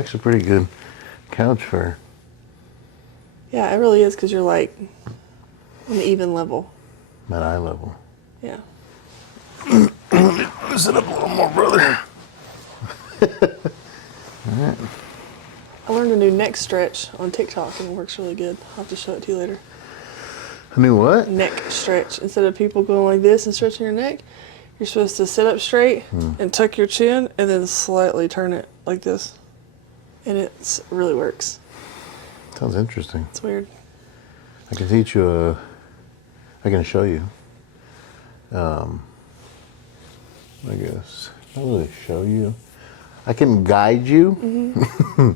Actually, pretty good couch for. Yeah, it really is because you're like on an even level. At eye level. Yeah. Loosen up a little more, brother. Alright. I learned a new neck stretch on TikTok and it works really good. I'll have to show it to you later. A new what? Neck stretch. Instead of people going like this and stretching your neck, you're supposed to sit up straight and tuck your chin and then slightly turn it like this. And it really works. Sounds interesting. It's weird. I can teach you I can show you. I guess. Not really show you. I can guide you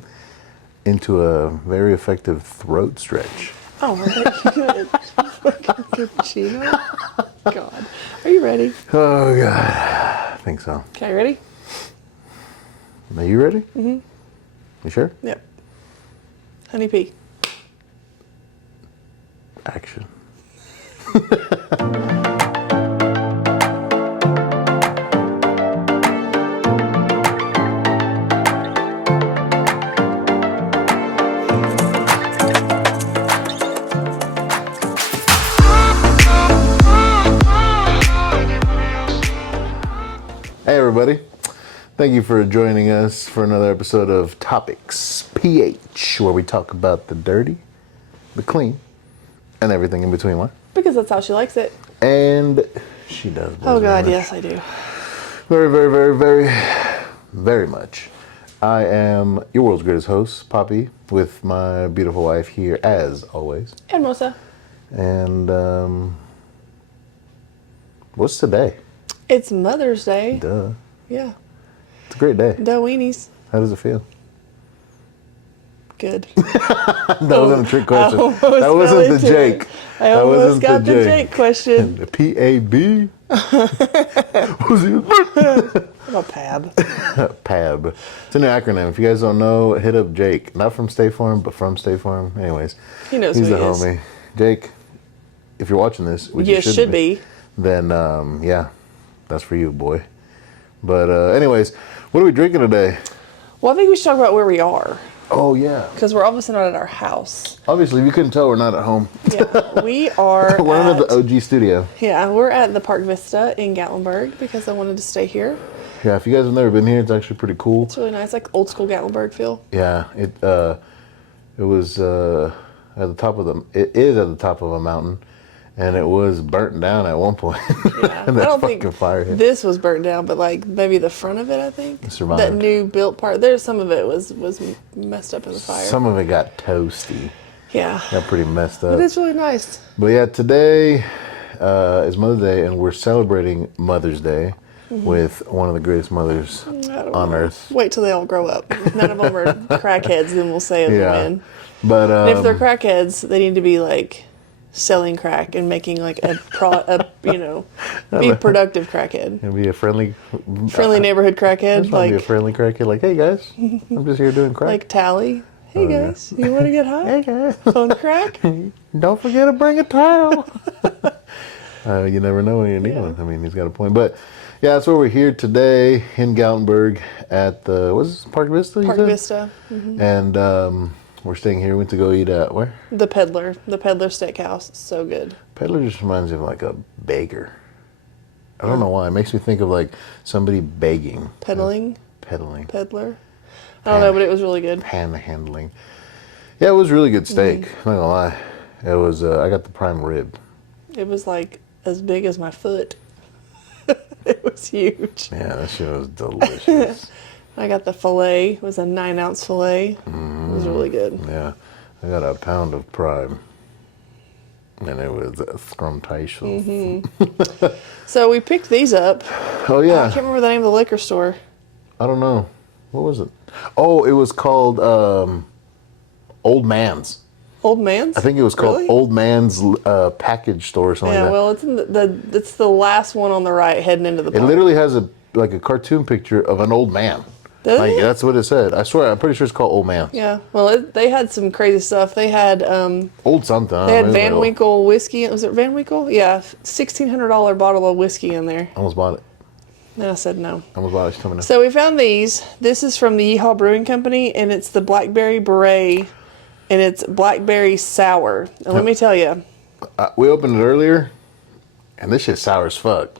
into a very effective throat stretch. Oh, are you good? Fucking cappuccino. God. Are you ready? Oh, God. I think so. Okay, ready? Are you ready? Mm-hmm. You sure? Yep. Honey pea. Action. Hey everybody, thank you for joining us for another episode of Topics PH, where we talk about the dirty, the clean, and everything in between. What? Because that's how she likes it. And she does. Oh God, yes I do. Very, very, very, very, very much. I am your world's greatest host, Poppy, with my beautiful wife here as always. And Mosa. And what's today? It's Mother's Day. Duh. Yeah. It's a great day. Duh weenies. How does it feel? Good. That wasn't a trick question. That I wasn't the Jake. I almost got the Jake question. The P-A-B? What's it? I'm a Pab. PAB. It's a new acronym. If you guys don't know, hit up Jake. Not from State Farm, but from State Farm. Anyways. He knows He's who the he is. homie. Jake, if you're watching this, which You you should be. then yeah, that's for you, boy. But anyways, what are we drinking today? Well, I think we should talk about where we are. Oh, yeah. Because we're obviously not at our house. Obviously, if you couldn't tell, we're not at home. Yeah, we are We're in the OG studio. Yeah, we're at the Park Vista in Gatlinburg because I wanted to stay here. Yeah, if you guys have never been here, it's actually pretty cool. It's really nice, like old school Gatlinburg feel. Yeah, it was at the top of it is at the top of a mountain, and it was burnt down at one point. Yeah, And I that don't fucking think fire hit. this was burnt down, but like maybe the front of it, I think. It survived. That new built part. There's some of it was messed up in the fire. Some of it got toasty. Yeah. Got pretty messed up. But it's really nice. But yeah, today is Mother's Day, and we're celebrating Mother's Day with one of the greatest mothers on earth. Wait till they all grow up. If none of them are crackheads, then we'll say it's a win. But And if they're crackheads, they need to be like selling crack and making like be a productive crackhead. and be a friendly Neighborhood crackhead. Just want to be a friendly crackhead. Like, hey guys, I'm just here doing crack. Like Tally. Hey guys, you want to get high? Hey guys, On crack? don't forget to bring a towel. You never know when you need one. I mean, he's got a point. But yeah, that's where we're here today in Gatlinburg at the what's this, Park Vista? Park Vista. Mm-hmm. And we're staying here. We went to go eat at where? The Peddler Steakhouse. It's so good. Peddler just reminds me of like a baker. I don't know why. It makes me think of like somebody begging. Peddling. Peddler. I don't know, but it was really good. Panhandling. Yeah, it was really good steak. I'm not gonna lie. It was. I got the prime rib. It was like as big as my foot. It was huge. Yeah, that shit was delicious. I got the filet. It was a 9-ounce filet. It was really good. Yeah, I got a pound of prime, and it was scrumptious. So we picked these up. Oh I yeah. can't remember the name of the liquor store. I don't know. What was it? Oh, it was called Old Man's. Old Man's? I think it was called Really? Old Man's package store or something Yeah, like that. well, it's in it's the last one on the right heading into the It park. literally has a cartoon picture of an old man. Does Like, it? that's what it said. I swear, I'm pretty sure it's called Old Man. Yeah, well, they had some crazy stuff. They had Old something. they had Van Winkle whiskey. Was it Van Winkle? Yeah, $1,600 bottle of whiskey in there. Almost bought it. And I said no. I almost bought it coming up. So we found these. This is from the Yeehaw Brewing Company, and it's the Blackberry Beret, and it's Blackberry Sour. And let me tell you. We opened it earlier, and this shit's sour as fuck.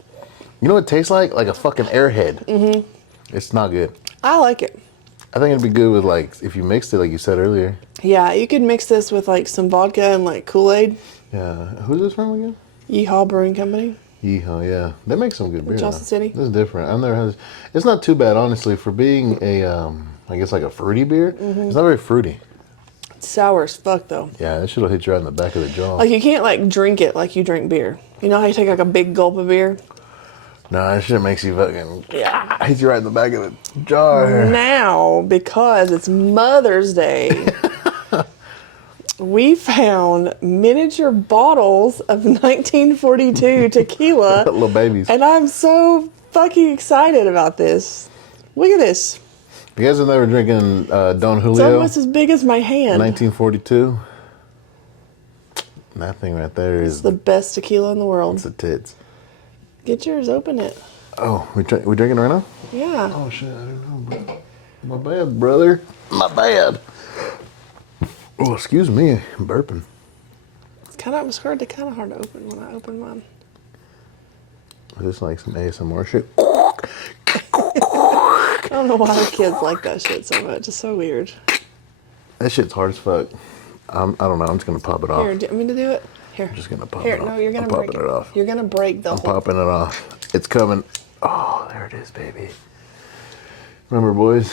You know what it tastes like? Like a fucking Airhead. Mm-hmm. It's not good. I like it. I think it'd be good with, like, if you mixed it like you said earlier. Yeah, you could mix this with like some vodka and like Kool-Aid. Yeah. Who's this from again? Yeehaw Brewing Company. Yeehaw, yeah. They make some good beer. Johnson City. This is different. I've never had this. It's not too bad, honestly, for being a, I guess like a fruity beer. Mm-hmm. It's not very fruity. It's sour as fuck though. Yeah, that shit'll hit you right in the back of the jaw. Like you can't like drink it like you drink beer. You know how you take like a big gulp of beer? No, that shit makes you fucking, hit you right in the back of the jaw. Now, because it's Mother's Day, we found miniature bottles of 1942 tequila. Little babies. And I'm so fucking excited about this. Look at this. You guys have never drinking Don It's Julio? almost as big as my hand. 1942. That thing right there It's is the best tequila in the world. the tits. Get yours, open it. Oh, we drinking right now? Yeah. Oh shit, I don't know, bro. My bad, brother. My bad. Oh, excuse me, I'm burping. It was hard to open when I opened mine. Is this like some ASMR shit? I don't know why the kids like that shit so much. It's so weird. That shit's hard as fuck. I don't know. I'm just gonna pop it off. Here, do you want me to do it? Here. I'm just gonna pop Here, it off. no, you're gonna I'm break popping it off. You're gonna break the I'm whole. popping it off. It's coming. Oh, there it is, baby. Remember, boys,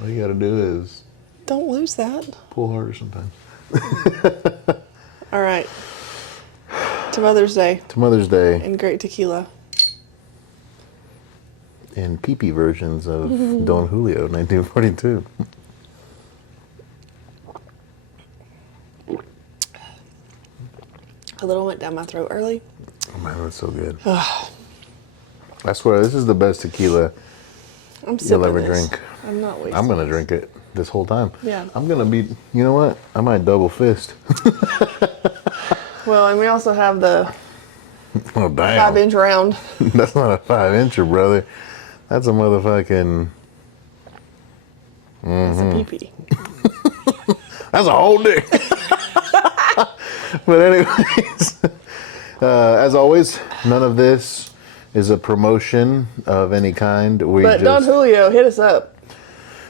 all you gotta do is Don't lose that. pull harder sometimes. All right. To Mother's Day To Mother's Day and great tequila. in pee-pee versions of Don Julio, 1942. A little went down my throat early. Oh man, that's so good. I swear, this is the best tequila I'm sipping you'll ever this. drink. I'm not wasting. I'm gonna drink it this whole time. Yeah. I'm gonna be. You know what? I might double fist. Well, and we also have the Oh damn! 5-inch round. That's not a 5-incher, brother. That's a motherfucking. It's a pee-pee. That's a whole dick. But anyways, as always, none of this is a promotion of any kind. But Don Julio, hit us up.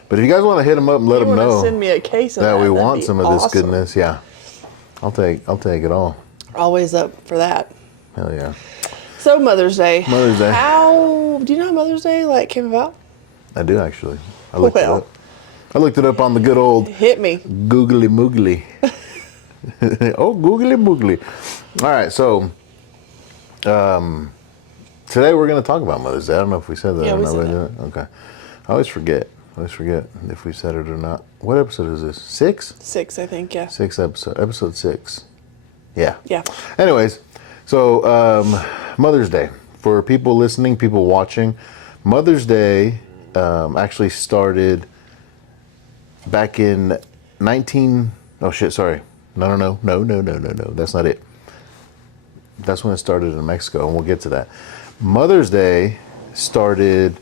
But if you guys want to hit them up and let them know Send me a case of that we that'd want be some of this awesome. goodness, yeah, I'll take it all. Always up for that. Hell yeah. So Mother's Day. Mother's Day. How do you know how Mother's Day came about? I do actually. I looked it up. I looked it up on the good old Hit me. Googly Moogly. Oh, Googly Moogly. All right, so today we're going to talk about Mother's Day. I don't know if we said that Yeah, or we not. said that. Okay. I always forget if we said it or not. What episode is this? 6? 6, I think. Yeah. 6 episode. Episode 6. Yeah. Yeah. Anyways, so Mother's Day. For people listening, people watching, Mother's Day actually started back in Oh shit! Sorry. No. That's not it. That's when it started in Mexico, and we'll get to that. Mother's Day started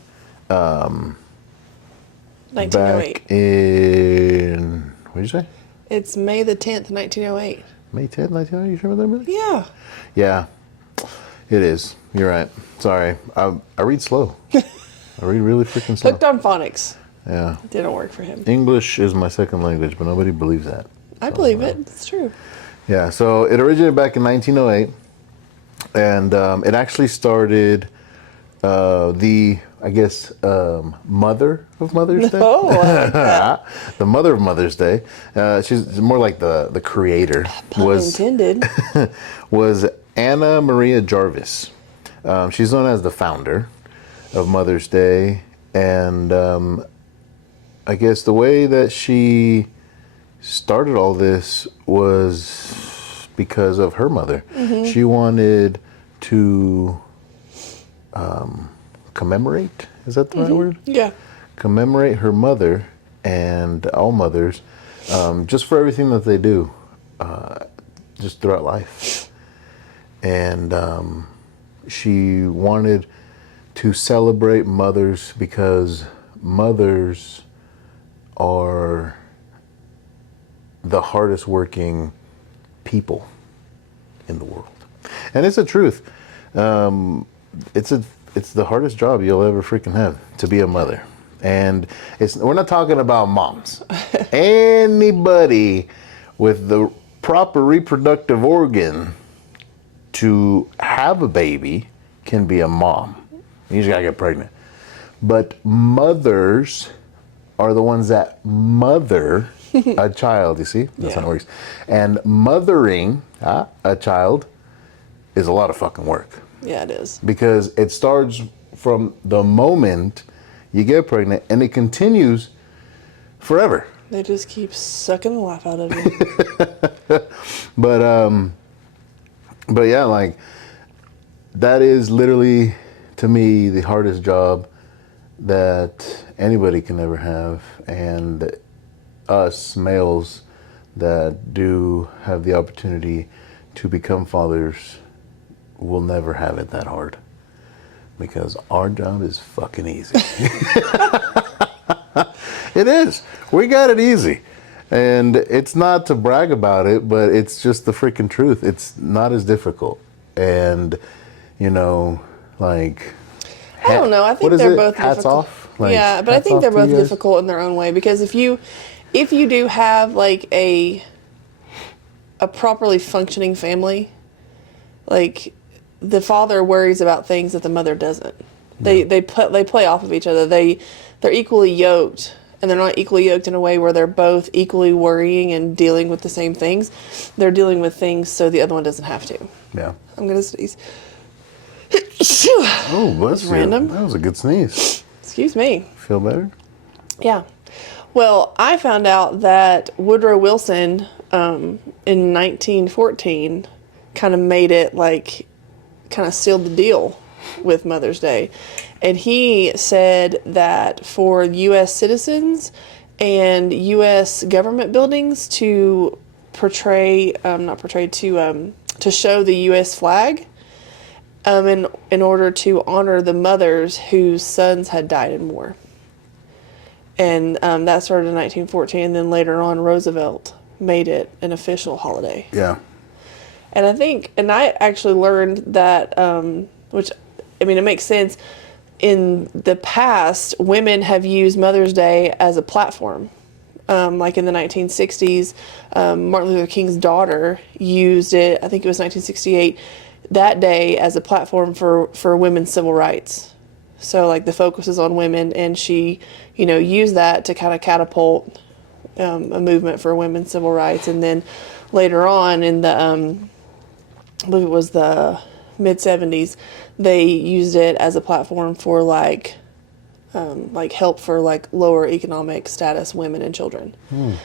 1908. back in. What did you say? It's May the 10th, 1908. May 10th, 1908. You sure about that, really? Yeah. Yeah, it is. You're right. Sorry. I read slow. I read really freaking slow. Hooked on phonics. Yeah. Didn't work for him. English is my second language, but nobody believes that. I believe it. It's true. Yeah, so it originated back in 1908, and it actually started mother of Mother's Day. Oh, I like that. The mother of Mother's Day. She's more like the creator. Pun intended. Was Anna Maria Jarvis. She's known as the founder of Mother's Day, and I guess the way that she started all this was because of her mother. Mm-hmm. She wanted to commemorate, is that the right word? Yeah. Commemorate her mother and all mothers, just for everything that they do, just throughout life. And she wanted to celebrate mothers because mothers are the hardest working people in the world. And it's the truth. It's the hardest job you'll ever freaking have, to be a mother. And we're not talking about moms. Anybody with the proper reproductive organ to have a baby can be a mom. You just gotta get pregnant. But mothers are the ones that mother a child, you see? That's how it works. And mothering a child is a lot of fucking work. Yeah, it is. Because it starts from the moment you get pregnant and it continues forever. They just keep sucking the life out of you. But yeah, like, that is literally, to me, the hardest job that anybody can ever have. And us males that do have the opportunity to become fathers will never have it that hard. Because our job is fucking easy. It is. We got it easy. And it's not to brag about it, but it's just the freaking truth. It's not as difficult. And, you know, like... I don't know. I think they're both hats difficult. off? Like, yeah, but I think they're both difficult in their own way. Because if you do have, like, a properly functioning family, like, the father worries about things that the mother doesn't. They play off of each other. They're equally yoked, and they're not equally yoked in a way where they're both equally worrying and dealing with the same things. They're dealing with things so the other one doesn't have to. Yeah. I'm gonna sneeze. Oh, bless you. Random. That was a good sneeze. Excuse me. Feel better? Yeah. Well, I found out that Woodrow Wilson in 1914 kind of made it, like, kind of sealed the deal with Mother's Day. And he said that for U.S. citizens and U.S. government buildings to to show the U.S. flag in order to honor the mothers whose sons had died in war. And that started in 1914, and then later on Roosevelt made it an official holiday. Yeah. And I actually learned that, which, I mean, it makes sense. In the past, women have used Mother's Day as a platform. Like in the 1960s, Martin Luther King's daughter used it, I think it was 1968, that day as a platform for women's civil rights. So, like, the focus is on women, and she, used that to kind of catapult a movement for women's civil rights. And then later on in the, I believe it was the mid-70s, they used it as a platform for, like help for, like, lower economic status women and children.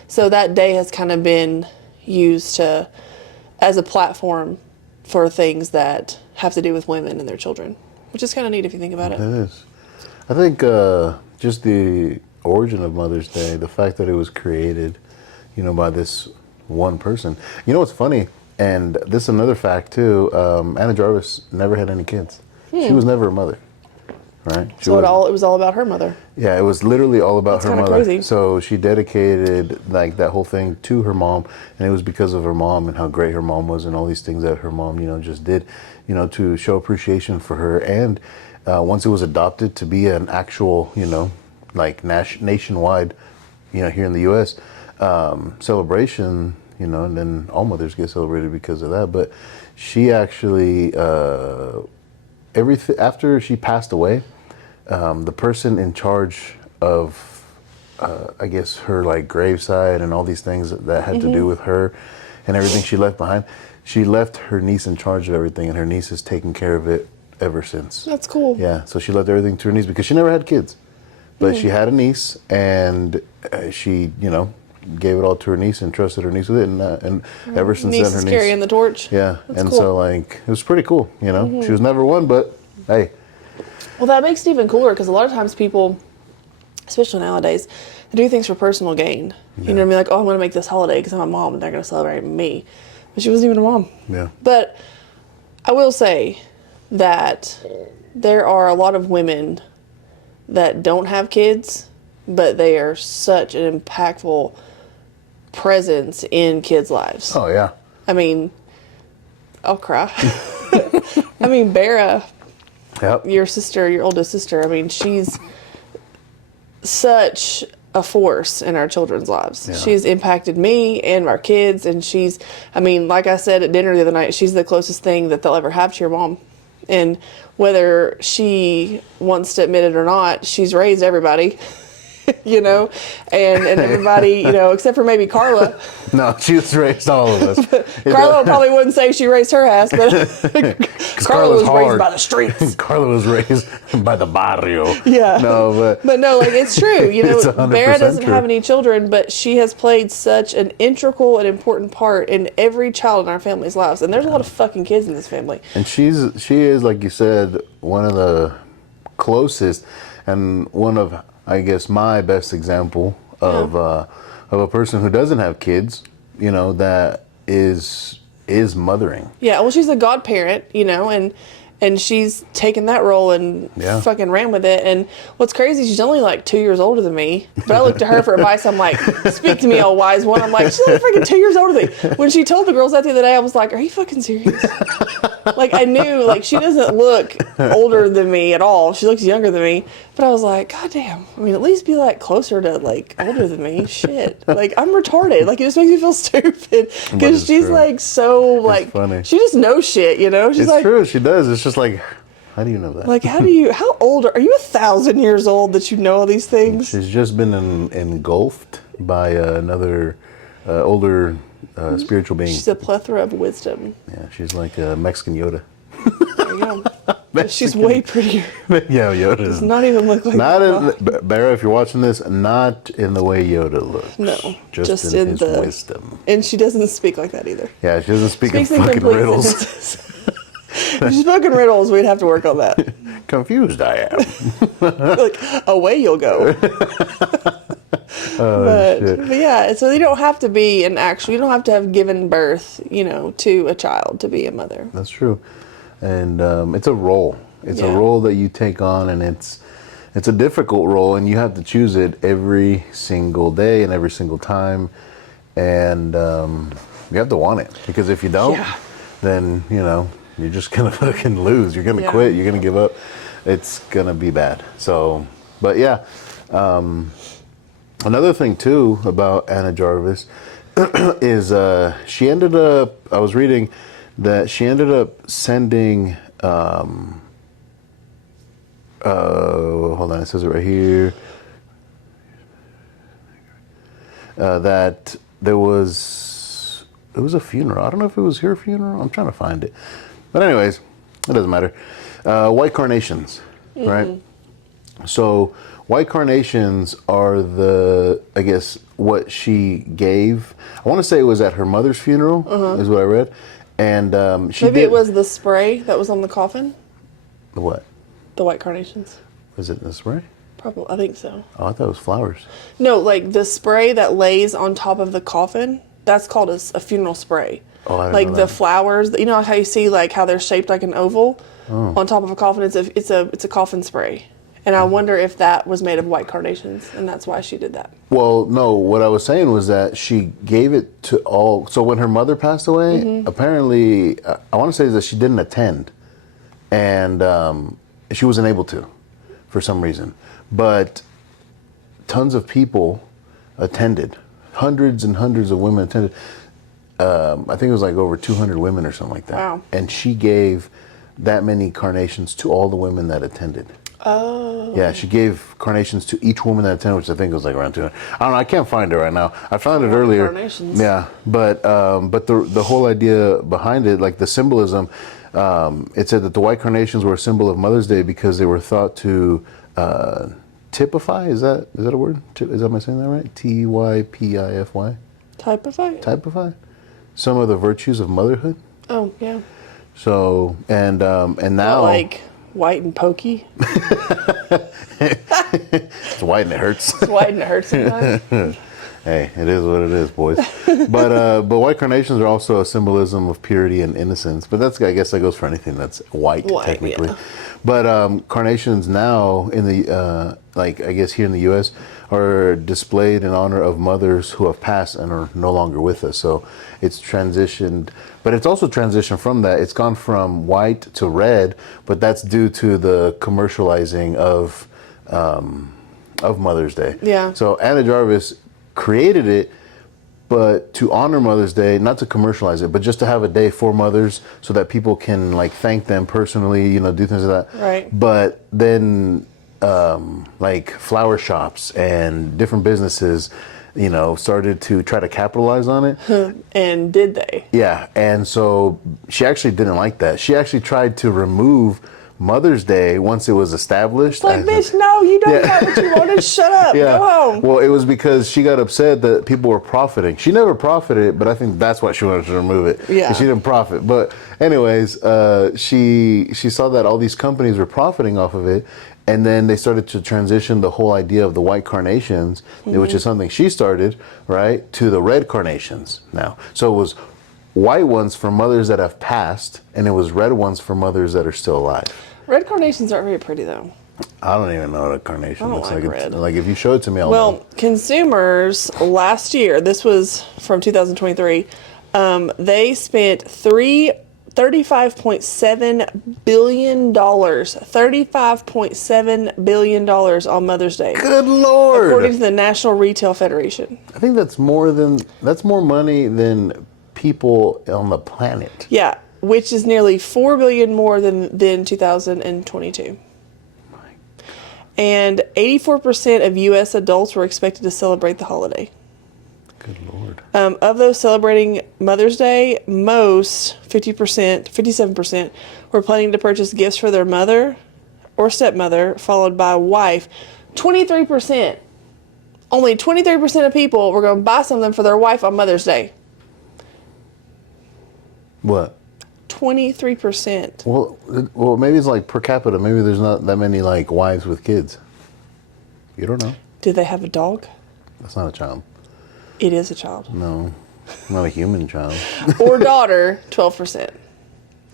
So that day has kind of been used as a platform for things that have to do with women and their children, which is kind of neat if you think about it. It is. I think just the origin of Mother's Day, the fact that it was created, by this one person. You know what's funny? And this is another fact too. Anna Jarvis never had any kids. She was never a mother, right? So it was all about her mother. Yeah, it was literally all about her mother. Crazy. So she dedicated, like, that whole thing to her mom, and it was because of her mom and how great her mom was and all these things that her mom, just did, to show appreciation for her. And once it was adopted to be an actual, like, nationwide, here in the U.S. Celebration, and then all mothers get celebrated because of that. But she actually, after she passed away, the person in charge of, I guess, her, like, graveside and all these things that had to do with her and everything she left behind, she left her niece in charge of everything, and her niece has taken care of it ever since. That's cool. Yeah, so she left everything to her niece because she never had kids. But she had a niece, and she, gave it all to her niece and trusted her niece with it. And ever since Niece then, her is niece... carrying the torch. Yeah, That's and cool. so, like, it was pretty cool, She was never one, but, hey... Well, that makes it even cooler because a lot of times people, especially nowadays, they do things for personal gain. You know what I mean? Like, oh, I'm going to make this holiday because I'm a mom and they're going to celebrate me. But she wasn't even a mom. Yeah. But I will say that there are a lot of women that don't have kids, but they are such an impactful presence in kids' lives. Oh, yeah. I mean, I'll cry. I mean, Bera, Yep. your sister, your oldest sister, I mean, she's such a force in our children's lives. Yeah. She's impacted me and our kids, and she's, I mean, like I said at dinner the other night, she's the closest thing that they'll ever have to your mom. And whether she wants to admit it or not, she's raised everybody. You know, and everybody, you know, except for maybe Carla. No, she's raised all of us. Carla probably wouldn't say she raised her ass, but Carla was raised by the streets. Carla was raised by the barrio. Yeah. No, but no, like it's true. You It's know, 100% Vera doesn't true. have any children, but she has played such an integral and important part in every child in our family's lives. And there's a lot of fucking kids in this family. And she is, like you said, one of the closest and one of, I guess, my best example of a person who doesn't have kids, you know, that is mothering. Yeah, well, she's a godparent, you know, and she's taken that role and fucking ran with it. And what's crazy, she's only like 2 years older than me. But I look to her for advice. I'm like, speak to me, old wise one. I'm like, she's only freaking 2 years older than me. When she told the girls that the other day, I was like, are you fucking serious? Like, I knew, like, she doesn't look older than me at all. She looks younger than me. But I was like, God damn. I mean, at least be, like, closer to, like, older than me. Shit. Like, I'm retarded. Like, it just makes me feel stupid. Because she's, true. like, so, like, funny. she just knows shit, you know? She's It's like, true, she does. It's just like, how do you know that? like, how old are you 1,000 years old that you know all these things? She's just been engulfed by another older spiritual being. She's a plethora of wisdom. Yeah, she's like a Mexican Yoda. There you go. But she's way prettier. Yeah, Yoda Does is not even look like not Mama. in Barra, if you're watching this, not in the way Yoda looks. No, just in his the wisdom. And she doesn't speak like that either. Yeah, she doesn't speak in Speaks in fucking complete riddles. sentences. If she spoke in riddles, we'd have to work on that. Confused I am. Like, away you'll go. But yeah, so you don't have to be you don't have to have given birth, you know, to a child to be a mother. That's true. And it's a role. It's a Yeah. role that you take on, and it's a difficult role, and you have to choose it every single day and every single time. And you have to want it, because if you don't, Yeah. then, you know, you're just going to fucking lose. You're going to Yeah. quit. You're going to give up. It's going to be bad. So, but yeah. Another thing, too, about Anna Jarvis is she ended up, I was reading that she ended up sending, hold on, it says it right here, that it was a funeral. I don't know if it was her funeral. I'm trying to find it. But anyways, it doesn't matter. White carnations, right? So white carnations are I guess, what she gave. I want to say it was at her mother's funeral, is what I read. And Maybe it was the spray that was on the coffin, What? the white carnations. Was it the spray? Probably, I think so. Oh, I thought it was flowers. No, like the spray that lays on top of the coffin, that's called a funeral spray. Oh, I didn't like know the that. flowers, you know how you see like how they're shaped like an oval on top of a coffin. It's a coffin spray, and I wonder if that was made of white carnations, and that's why she did that. Well, no, what I was saying was that she gave it to all. So when her mother passed away, apparently, I want to say that she didn't attend, and she wasn't able to, for some reason. But tons of people attended. Hundreds and hundreds of women attended. I think it was like over 200 women or something like that. Wow. And she gave that many carnations to all the women that attended. Oh. Yeah, she gave carnations to each woman that attended, which I think was like around 200. I don't know. I can't find it right now. I found it earlier. Carnations. Yeah, but the whole idea behind it, like the symbolism, it said that the white carnations were a symbol of Mother's Day because they were thought to typify. Is that a word? Am I saying that right? Typify. Typify? Typify. Some of the virtues of motherhood. Oh, yeah. So and now Not like white and pokey. it's white and it hurts. It's white and it hurts sometimes. Hey, it is what it is, boys. But white carnations are also a symbolism of purity and innocence. But that's, I guess, that goes for anything that's white technically. Yeah. But carnations now in the like I guess here in the U.S. are displayed in honor of mothers who have passed and are no longer with us. So it's transitioned, but it's also transitioned from that. It's gone from white to red, but that's due to the commercializing of Mother's Day. Yeah. So Anna Jarvis created it, but to honor Mother's Day, not to commercialize it, but just to have a day for mothers so that people can like thank them personally, you know, do things like that. Right. But then like flower shops and different businesses, you know, started to try to capitalize on it. And did they? Yeah. And so she actually didn't like that. She actually tried to remove Mother's Day once it was established. Like, bitch, no, you don't got what you wanted. Shut up. Yeah. Go home. Well, it was because she got upset that people were profiting. She never profited, but I think that's why she wanted to remove it. Yeah. 'Cause she didn't profit. But anyways, she saw that all these companies were profiting off of it. And then they started to transition the whole idea of the white carnations, which is something she started, right, to the red carnations now. So it was white ones for mothers that have passed, and it was red ones for mothers that are still alive. Red carnations aren't very pretty, though. I don't even know what a carnation I don't looks like like. red. Like if you show it to me, I'll know. Well, consumers last year, this was from 2023, they spent $35.7 billion. $35.7 billion on Mother's Day. Good Lord! According to the National Retail Federation. I think that's more money than people on the planet. Yeah, which is nearly $4 billion more than 2022. And 84% of U.S. adults were expected to celebrate the holiday. Good Lord. Of those celebrating Mother's Day, most, 57%, were planning to purchase gifts for their mother or stepmother, followed by wife. 23%. Only 23% of people were going to buy something for their wife on Mother's Day. What? 23%. Well, maybe it's like per capita. Maybe there's not that many like wives with kids. You don't know. Did they have a dog? That's not a child. It is a child. No, not a human child. Or daughter, 12%.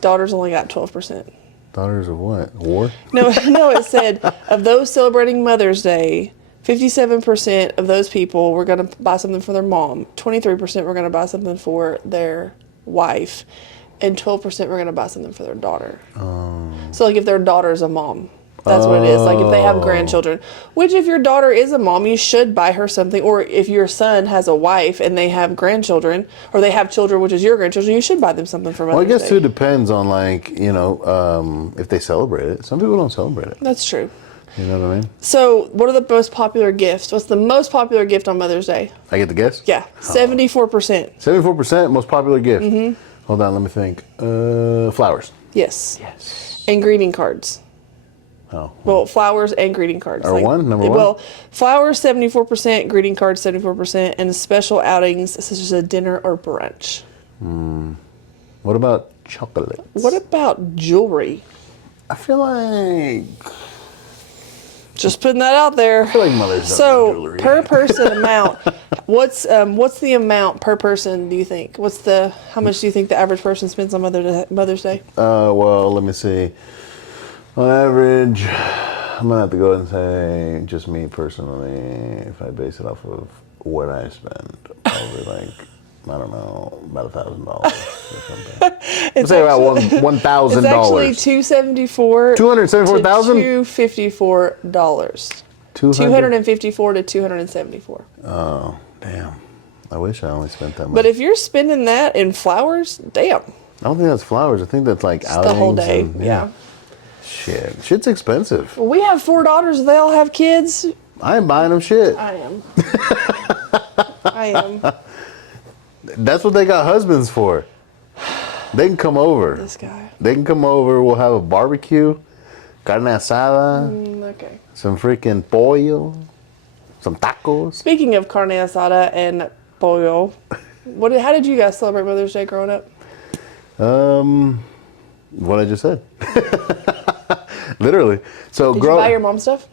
Daughters only got 12%. Daughters of what? War? No, it said of those celebrating Mother's Day, 57% of those people were going to buy something for their mom, 23% were going to buy something for their wife, and 12% were going to buy something for their daughter. Oh. So, like, if their daughter's a mom, that's what it is. Like, if they have grandchildren, which if your daughter is a mom, you should buy her something. Or if your son has a wife and they have grandchildren, or they have children, which is your grandchildren, you should buy them something for Mother's Day. Well, I guess too depends on like, you know, if they celebrate it. Some people don't celebrate it. That's true. You know what I mean? So, what are the most popular gifts? What's the most popular gift on Mother's Day? I get the guess? Yeah, 74%. 74% most popular gift. Mm-hmm. Hold on, let me think. Flowers. Yes. And greeting cards. Oh. Well, flowers and greeting cards. Number one? Well, flowers 74%, greeting cards 74%, and special outings such as a dinner or brunch. What about chocolates? What about jewelry? I feel like Just putting that out there. I feel like mothers don't do So jewelry. per person amount, what's the amount per person? Do you think? How much do you think the average person spends on Mother's Day? Well, let me see. On average, I'm gonna have to go and say just me personally. If I base it off of what I spend, probably like I don't know, about $1,000 or something. Let's say about $1,000. It's actually $274. $274,000? $254. $254 to $274. Oh, damn! I wish I only spent that much. But if you're spending that in flowers, damn. I don't think that's flowers. I think that's like It's outings. the whole day. And, Yeah. Shit's expensive. Well, we have 4 daughters. They all have kids. I ain't buying them shit. I am. I am. That's what they got husbands for. They can come over. This guy. They can come over. We'll have a barbecue, carne asada, Okay. some freaking pollo, some tacos. Speaking of carne asada and pollo, how did you guys celebrate Mother's Day growing up? What I just said. Literally. So Did you buy your mom stuff?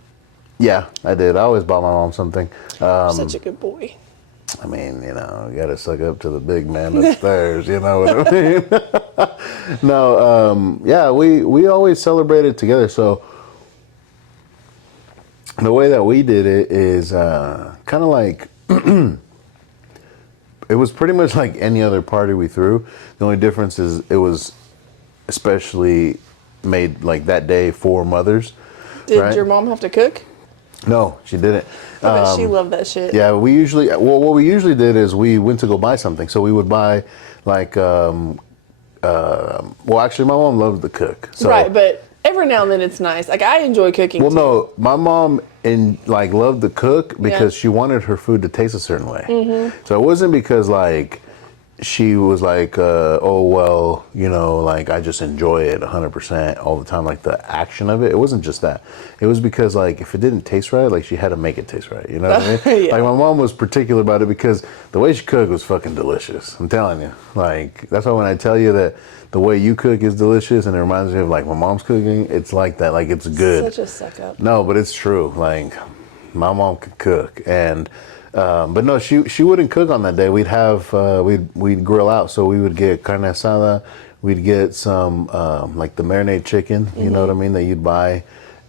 Yeah, I did. I always bought my mom something. You're such a good boy. I mean, you know, you got to suck up to the big man upstairs. You know what I mean? No, yeah, we always celebrated together. So the way that we did it is kind of like it was pretty much like any other party we threw. The only difference is it was especially made like that day for mothers. Did right? your mom have to cook? No, she didn't. I bet she loved that shit. Yeah, we usually, well, what we usually did is we went to go buy something. So we would buy like, well, actually, my mom loved to cook. So, Right, but every now and then it's nice. Like, I enjoy cooking well, too. no, my mom loved to cook because she wanted her food to taste a certain way. Mm-hmm. So it wasn't because like she was like, oh well, you know, like I just enjoy it 100% all the time, like the action of it. It wasn't just that. It was because like if it didn't taste right, like she had to make it taste right. You know what I mean? Yeah. Like my mom was particular about it because the way she cooked was fucking delicious. I'm telling you. Like that's why when I tell you that the way you cook is delicious and it reminds me of like my mom's cooking, it's like that. Like it's good. Such a suck up. No, but it's true. Like my mom could cook, and but no, she wouldn't cook on that day. We'd have we'd grill out, so we would get carne asada. We'd get some like the marinade chicken. You know what I mean? That you'd buy.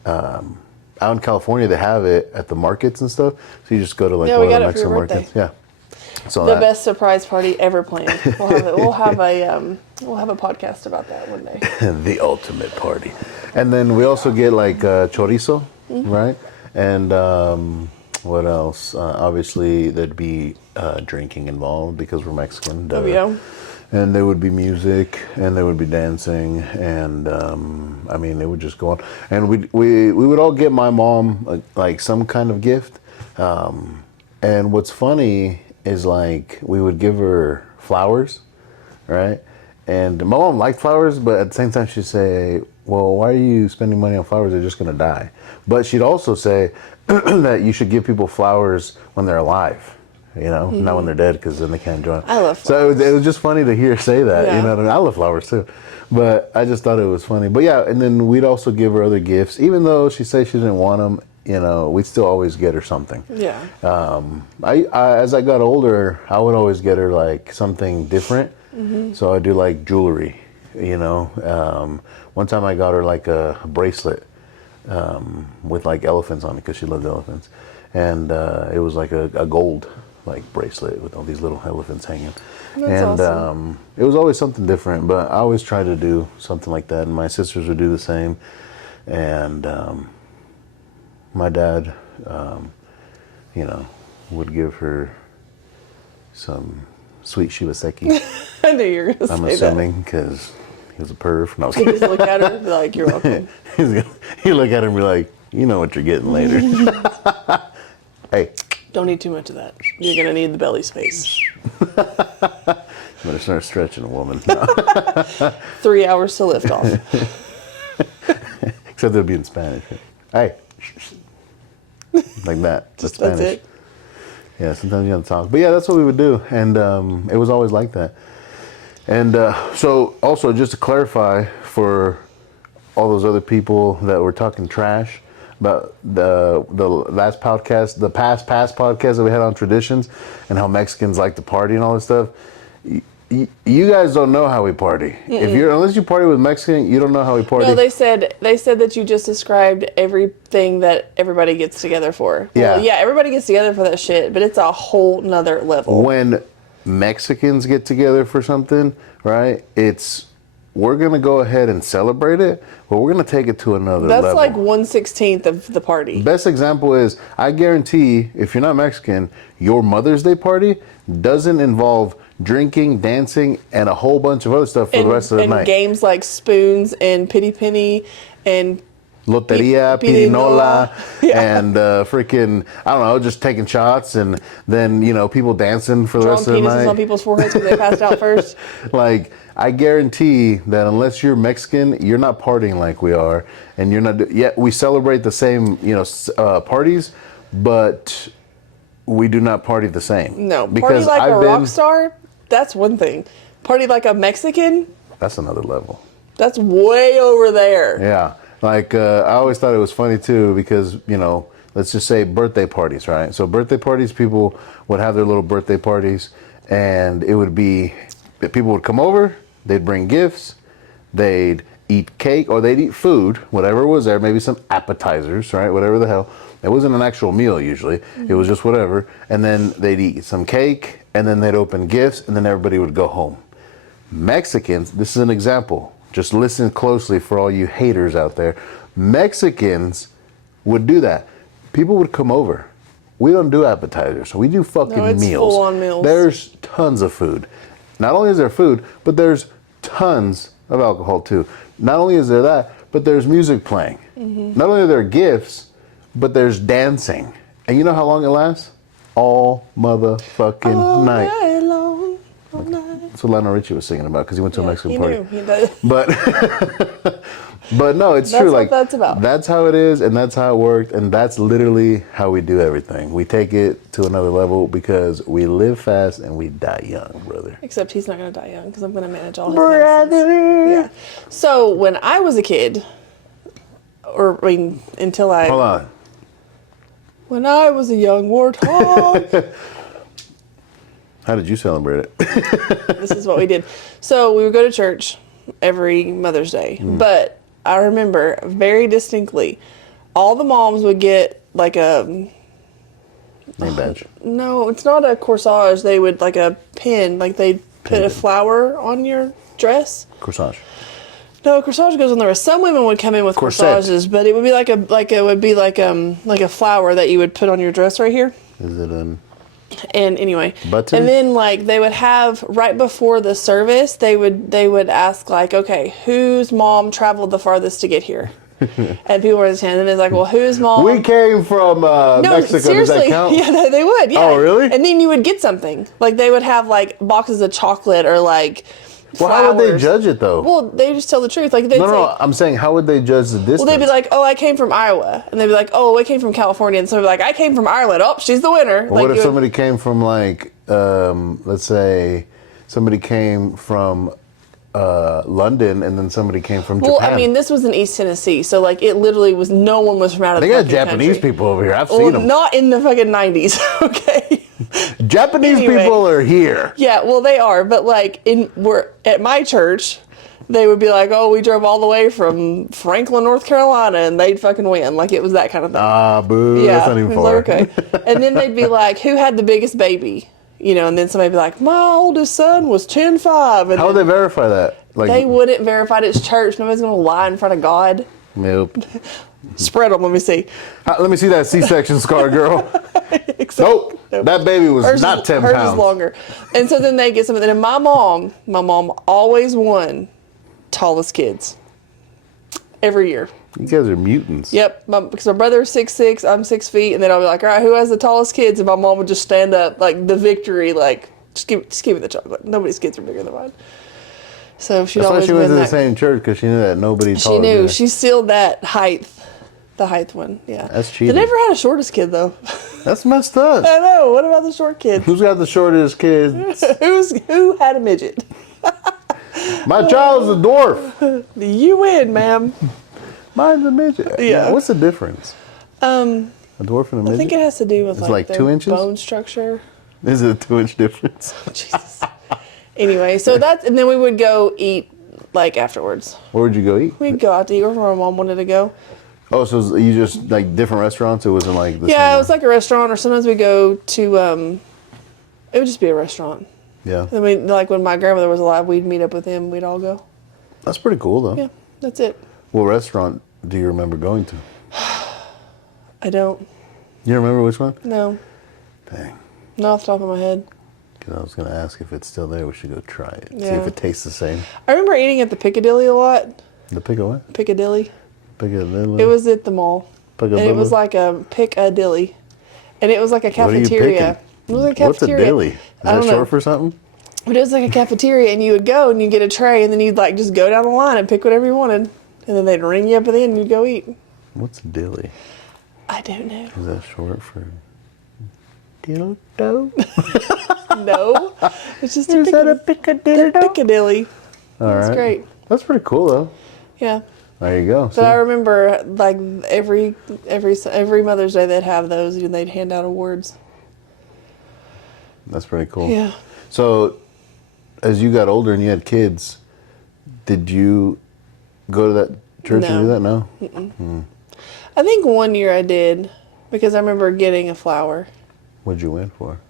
Out in California, they have it at the markets and stuff. So you just go to like Yeah, one we of got the it for Mexican your birthday. markets. Yeah. So The that, best surprise party ever planned. We'll have a podcast about that one day. the ultimate party. And then we also get like chorizo, right? And what else? Obviously, there'd be drinking involved because we're Mexican. Oh, yeah. And there would be music, and there would be dancing, and I mean, it would just go on. And we would all get my mom like some kind of gift. And what's funny is like we would give her flowers, right? And my mom liked flowers, but at the same time she'd say, well, why are you spending money on flowers? They're just going to die. But she'd also say that you should give people flowers when they're alive, you know, not when they're dead, because then they can't enjoy them. I love flowers. So it was just funny to hear her say that, Yeah. you know what I mean? I love flowers too. But I just thought it was funny. But yeah, and then we'd also give her other gifts. Even though she said she didn't want them, you know, we'd still always get her something. Yeah. I as I got older, I would always get her like something different. So I do like jewelry, you know. One time I got her like a bracelet with like elephants on it because she loved elephants, and it was like a gold like bracelet with all these little elephants hanging. That's awesome. It was always something different, but I always tried to do something like that, and my sisters would do the same, and my dad, you know, would give her some sweet shibaseki. I knew you were going to say I'm that. assuming because he was a perv. No, I was You kidding. just look at her and be like, you're welcome. He'd look at her and be like, you know what you're getting later. Hey, Don't eat too much of that. You're going to need the belly space. better start stretching a woman. 3 hours to lift off. Except it'll be in Spanish. Hey. Like that. That's Spanish. That's it. Yeah, sometimes you have to talk. But yeah, that's what we would do. And it was always like that. And so also just to clarify for all those other people that were talking trash about the last podcast, the past podcast that we had on traditions and how Mexicans like to party and all this stuff. You guys don't know how we party. Unless you party with Mexican, you don't know how we party. No, they said that you just described everything that everybody gets together for. Yeah. Well, yeah, everybody gets together for that shit, but it's a whole nother level. When Mexicans get together for something, right? We're gonna go ahead and celebrate it, but we're gonna take it to another That's level. like 1/16 of the party. Best example is, I guarantee, if you're not Mexican, your Mother's Day party doesn't involve drinking, dancing, and a whole bunch of other stuff for the rest of the and night. games like spoons and pitty penny and Loteria, Pirinola. pirinola, Yeah. and freaking, I don't know, just taking shots, and then, you know, people dancing for the drawing rest of the penises night. on people's foreheads because they passed out first. Like, I guarantee that unless you're Mexican, you're not partying like we are, and you're not. Yet we celebrate the same, you know, parties, but we do not party the same. No, party like a rock star. That's one thing. Party like a Mexican. That's another level. That's way over there. Yeah, like I always thought it was funny too because, you know, let's just say birthday parties, right? So birthday parties, people would have their little birthday parties, and it would be, people would come over, they'd bring gifts, they'd eat cake, or they'd eat food, whatever was there, maybe some appetizers, right? Whatever the hell. It wasn't an actual meal usually. It was just whatever. And then they'd eat some cake, and then they'd open gifts, and then everybody would go home. Mexicans, this is an example. Just listen closely for all you haters out there. Mexicans would do that. People would come over. We don't do appetizers. We do fucking No, it's meals. full-on meals. There's tons of food. Not only is there food, but there's tons of alcohol too. Not only is there that, but there's music playing. Not only are there gifts, but there's dancing. And you know how long it lasts? All motherfucking All night. night long, all night. That's what Lionel Richie was singing about because he went to a Mexican he party. knew. He does. But no, it's That's true. what Like that's about. That's how it is, and that's how it worked, and that's literally how we do everything. We take it to another level because we live fast and we die young, brother. Except he's not going to die young because I'm going to manage all his medicines. Yeah. So when I was a kid, or I mean, until I... Hold on. When I was a young warthog... How did you celebrate it? This is what we did. So we would go to church every Mother's Day. But I remember very distinctly, all the moms would get like a... Name badge. No, it's not a corsage. They would like a pin. Like they'd put a flower on your dress. Corsage. No, corsage goes on there. Some women would come in with Corset. corsages, but it would be like a flower that you would put on your dress right here. Is it an... And anyway, Button? and then like they would have right before the service, they would ask like, okay, whose mom traveled the farthest to get here? And people were saying, and it's like, well, whose mom? We came from No, Mexico. seriously. Does that count? Yeah, they would. Yeah. Oh, really? And then you would get something. Like they would have like boxes of chocolate or like Well, flowers. how would they judge it though? Well, they just tell the truth. Like they'd say, No, I'm saying how would they judge the distance? well, they'd be like, oh, I came from Iowa. And they'd be like, oh, I came from California. And so they'd be like, I came from Ireland. Oh, she's the winner. Well, what like, if somebody came from like, let's say somebody came from London and then somebody came from Well, Japan? I mean, this was in East Tennessee. So, like, it literally was no one was from out of They the got fucking Japanese country. people over here. I've Well, seen them. not in the fucking 90s, okay? Japanese Anyway. people are here. Yeah, well, they are. But, like, we're at my church, they would be like, oh, we drove all the way from Franklin, North Carolina, and they'd fucking win. Like, it was that kind of thing. Ah, boo. Yeah, That's not even it far. was like, okay. And then they'd be like, who had the biggest baby? You know, and then somebody'd be like, my oldest son was 10'5". And How would they verify that? Like, they wouldn't verify it. It's church. Nobody's going to lie in front of God. Nope. Spread them. Let me see. Let me see that C-section scar, girl. Nope. That baby was not 10 hers pounds. is longer. And so then they get something. And my mom always won tallest kids every year. You guys are mutants. Yep, because my brother's 6'6", I'm 6 feet, and then I'll be like, all right, who has the tallest kids? And my mom would just stand up, like the victory, like just give me the chocolate. Nobody's kids are bigger than mine. So she'd That's why always she went win to the that. same church, because she knew that nobody She taller than knew. her. She sealed that height, the height one. Yeah, That's cheating. They never had a shortest kid though. That's messed up. I know. What about the short kids? Who's got the shortest kids? Who had a midget? My child's a dwarf. You win, ma'am. Mine's a midget. Yeah. What's the difference? A dwarf and a midget? I think it has to do with like their 2 inches? bone structure. Is it a 2-inch difference? Jesus. Anyway, so and then we would go eat like afterwards. Where would you go eat? We'd go out to eat wherever my mom wanted to go. Oh, so you just like different restaurants? It wasn't like the Yeah, same it was like a restaurant, or sometimes we go to. It would just be a restaurant. Yeah. I mean, like when my grandmother was alive, we'd meet up with him. We'd all go. That's pretty cool, though. Yeah, that's it. What restaurant do you remember going to? I don't. You remember which one? No, Dang. not off the top of my head. Because I was going to ask if it's still there. We should go try it. See Yeah. if it tastes the same. I remember eating at the Piccadilly a lot. The what? Piccadilly. Piccadilly? It was at the mall. Piccadilly? And it was like a Piccadilly. And it was like a What are you cafeteria. picking? It was like a What's a cafeteria. dilly? Is I that don't short know. for something? But it was like a cafeteria, and you would go and you'd get a tray, and then you'd like just go down the line and pick whatever you wanted. And then they'd ring you up at the end and you'd go eat. What's a dilly? I don't know. Is that short for dildo? No. It's just Is that a Piccadilly. All That's right. great. That's pretty cool, though. Yeah. There you go. But I remember like every Mother's Day they'd have those and they'd hand out awards. That's pretty cool. Yeah. So, as you got older and you had kids, did you go to that church and do that? No. I think one year I did because I remember getting a flower. What'd you win for?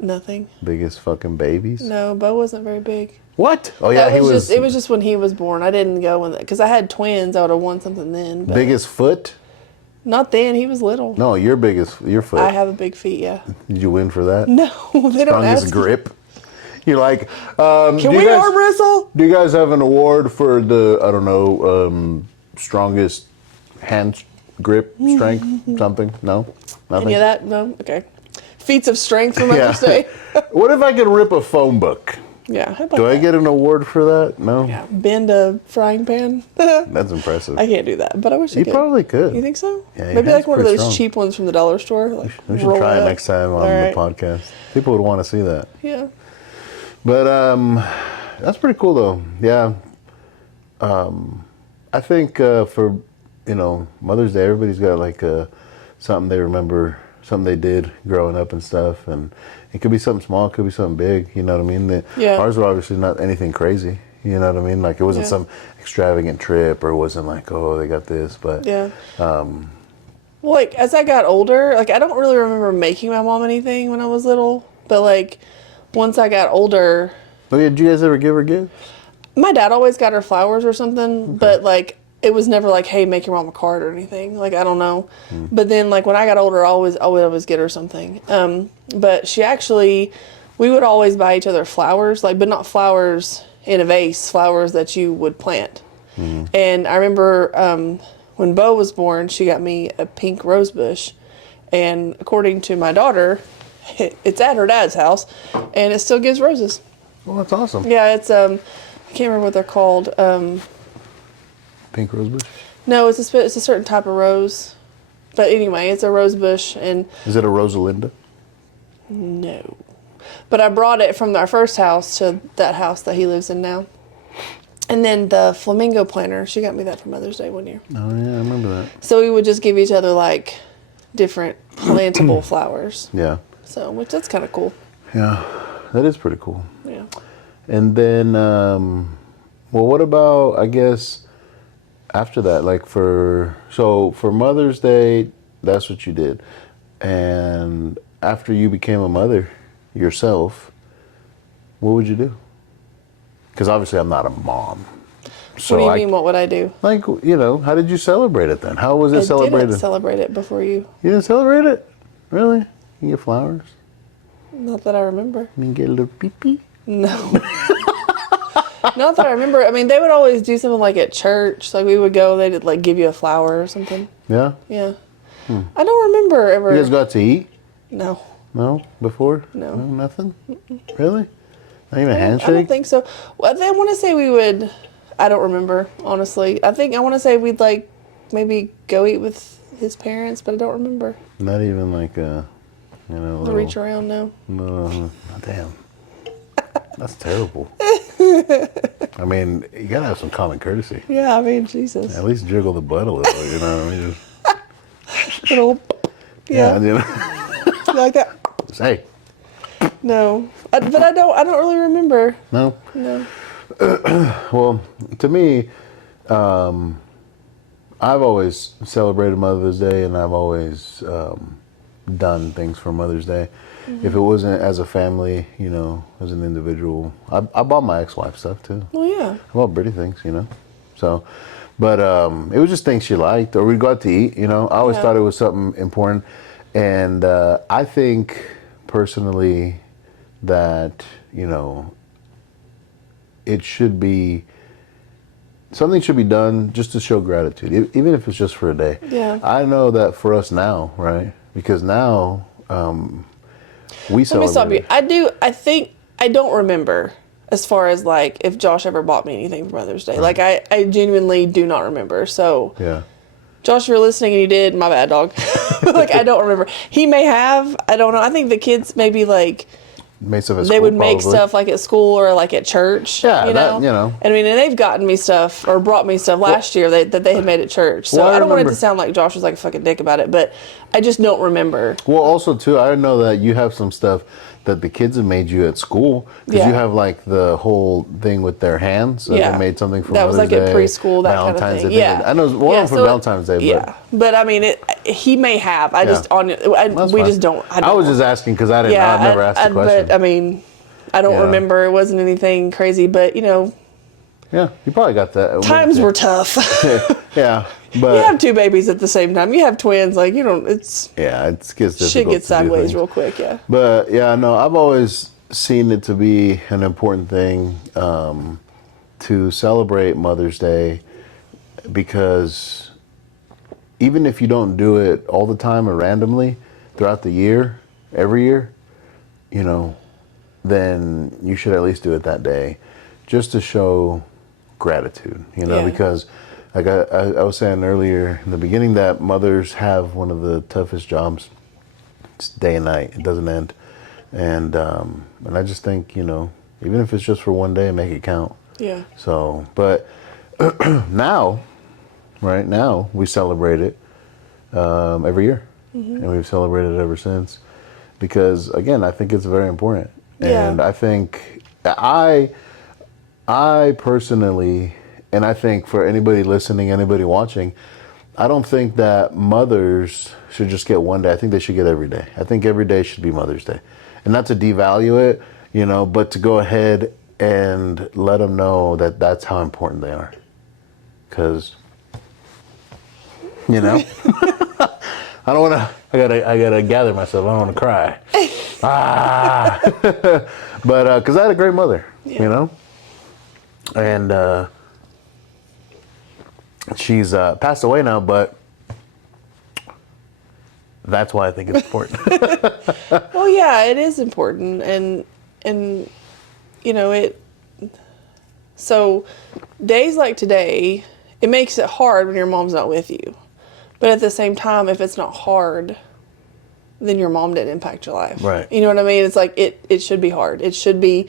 Nothing. Biggest fucking babies? No, Bo wasn't very big. What? Oh yeah, It was just when he was born. I didn't go when because I had twins. I would have won something then. But biggest foot? Not then. He was little. No, your foot. I have a big feet. Yeah. Did you win for that? No, they don't ask. Strongest grip. You're like, Can we arm wrestle? Do you guys have an award for the strongest hand grip strength? Something? No, nothing. Any of that? No. Okay. Feats of strength for Mother's Day. What if I could rip a phone book? Yeah. How about Do I that? get an award for that? No. Yeah. Bend a frying pan. That's impressive. I can't do that, but I wish I You could. probably could. You think so? Yeah, your Maybe hand's like one of pretty those strong. cheap ones from the dollar store. Like We should roll try it up. next time on All the right. podcast. People would want to see that. Yeah. But that's pretty cool though. Yeah. I think for Mother's Day, everybody's got like something they remember, something they did growing up and stuff, and it could be something small, it could be something big. You know what I mean? Yeah. Ours were obviously not anything crazy. You know what I mean? Like it wasn't Yeah. some extravagant trip, or it wasn't like, oh, they got this, but Yeah. Well, like as I got older, like I don't really remember making my mom anything when I was little, but like once I got older, Oh yeah, did you guys ever give her gifts? my dad always got her flowers or something, but like it was never like, hey, make your mom a card or anything. Like I don't know. But then like when I got older, I would always get her something. But she actually, we would always buy each other flowers, like but not flowers in a vase, flowers that you would plant. And I remember when Bo was born, she got me a pink rose bush, and according to my daughter, it's at her dad's house, and it still gives roses. Well, that's awesome. Yeah, it's I can't remember what they're called. Pink rosebush. No, it's a certain type of rose. But anyway, it's a rose bush, and Is it a Rosalinda? no. But I brought it from our first house to that house that he lives in now. And then the flamingo planter, she got me that for Mother's Day one year. Oh yeah, I remember that. So we would just give each other like different plantable flowers. Yeah. So, which that's kind of cool. Yeah, that is pretty cool. Yeah. And then, well, what about, I guess, after that, like for Mother's Day, that's what you did. And after you became a mother yourself, what would you do? Because obviously I'm not a mom. So What do you mean, what would I do? Like, how did you celebrate it then? How was it I celebrated? didn't celebrate it before you. You didn't celebrate it? Really? You get flowers? Not that I remember. You get a little pee-pee? No. Not that I remember. I mean, they would always do something like at church. Like we would go, they'd like give you a flower or something. Yeah? Yeah. I don't remember ever. You guys got to eat? No. No? Before? No. Nothing? Really? Not even a I don't handshake? think so. Well, I want to say we would. I don't remember, honestly. I want to say we'd like maybe go eat with his parents, but I don't remember. Not even like a, The reach around, no. No, damn. That's terrible. I mean, you gotta have some common courtesy. Yeah, I mean, Jesus. At least jiggle the butt a little, you know what I mean? Little, yeah, Just, like that. hey, No, but I don't really remember. no. No. Well, to me, I've always celebrated Mother's Day, and I've always done things for Mother's Day. If it wasn't as a family, as an individual, I bought my ex-wife stuff too. Well, yeah. I bought Brittany things, So, but it was just things she liked, or we'd go out to eat. I always Yeah. thought it was something important, and I think personally that it should be. Something should be done just to show gratitude, even if it's just for a day. Yeah. I know that for us now, right? Because now we Let me stop celebrate. you. I don't remember as far as like if Josh ever bought me anything for Mother's Day. Like I genuinely do not remember. So Yeah. Josh, if you're listening and you did, my bad, dog. Like I don't remember. He may have. I don't know. I think the kids maybe like made stuff at they school, would make probably. stuff like at school or like at church. Yeah, you know. that, you know. And I mean, and they've gotten me stuff or brought me stuff last year that they had made at church. So Well, I I don't want it remember- to sound like Josh was like a fucking dick about it, but I just don't remember. Well, also too, I know that you have some stuff that the kids have made you at school, because Yeah. you have like the whole thing with their hands. So Yeah. they made something for That was Mother's like at Day, preschool, that kind of Valentine's thing. Day. Yeah. I know one of them for so Valentine's Day, but yeah. But I mean, he may have. I just we fine. just don't. I was don't. just asking because I didn't. Yeah, I've never asked the question. But I mean, I don't Yeah. remember. It wasn't anything crazy, but you know, Yeah, you probably got that. times were tough. Yeah, but You have two babies at the same time. You have twins. Like you don't. It's yeah, it gets difficult. shit gets to do sideways things. real quick. Yeah. But yeah, no, I've always seen it to be an important thing to celebrate Mother's Day, because even if you don't do it all the time or randomly throughout the year, every year, you know, then you should at least do it that day, just to show gratitude, you know, Yeah. because like I was saying earlier in the beginning, that mothers have one of the toughest jobs. It's day and night. It doesn't end. And I just think, you know, even if it's just for one day, make it count. Yeah. So, but now, right now, we celebrate it every year. And we've celebrated it ever since. Because, again, I think it's very important. Yeah. And I think, I personally, and I think for anybody listening, anybody watching, I don't think that mothers should just get one day. I think they should get every day. I think every day should be Mother's Day. And not to devalue it, you know, but to go ahead and let them know that that's how important they are. Because, you know, I don't want to, I gotta gather myself. I don't want to cry. But, because I had a great mother, you know, and she's passed away now, but that's why I think it's important. Well, yeah, it is important, and you know it. So, days like today, it makes it hard when your mom's not with you. But at the same time, if it's not hard, then your mom didn't impact your life. Right. You know what I mean? It's like it should be hard. It should be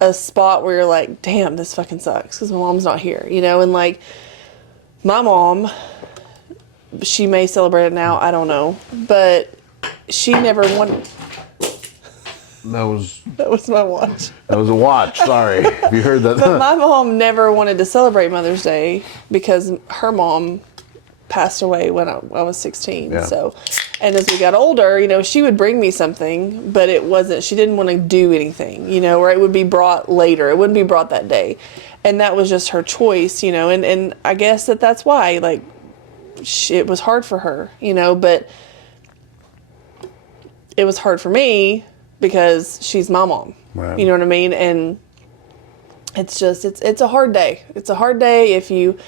a spot where you're like, damn, this fucking sucks because my mom's not here. You know, and like my mom, she may celebrate it now. I don't know, but she never wanted. That was my watch. a watch. Sorry if you heard that. But my mom never wanted to celebrate Mother's Day because her mom passed away when I was 16. Yeah. So, and as we got older, you know, she would bring me something, but it wasn't, she didn't want to do anything, you know, or it would be brought later. It wouldn't be brought that day. And that was just her choice, you know, and I guess that's why, like, it was hard for her, you know, but it was hard for me because she's my mom. Right. You know what I mean? And it's just, it's a hard day. It's a hard day if you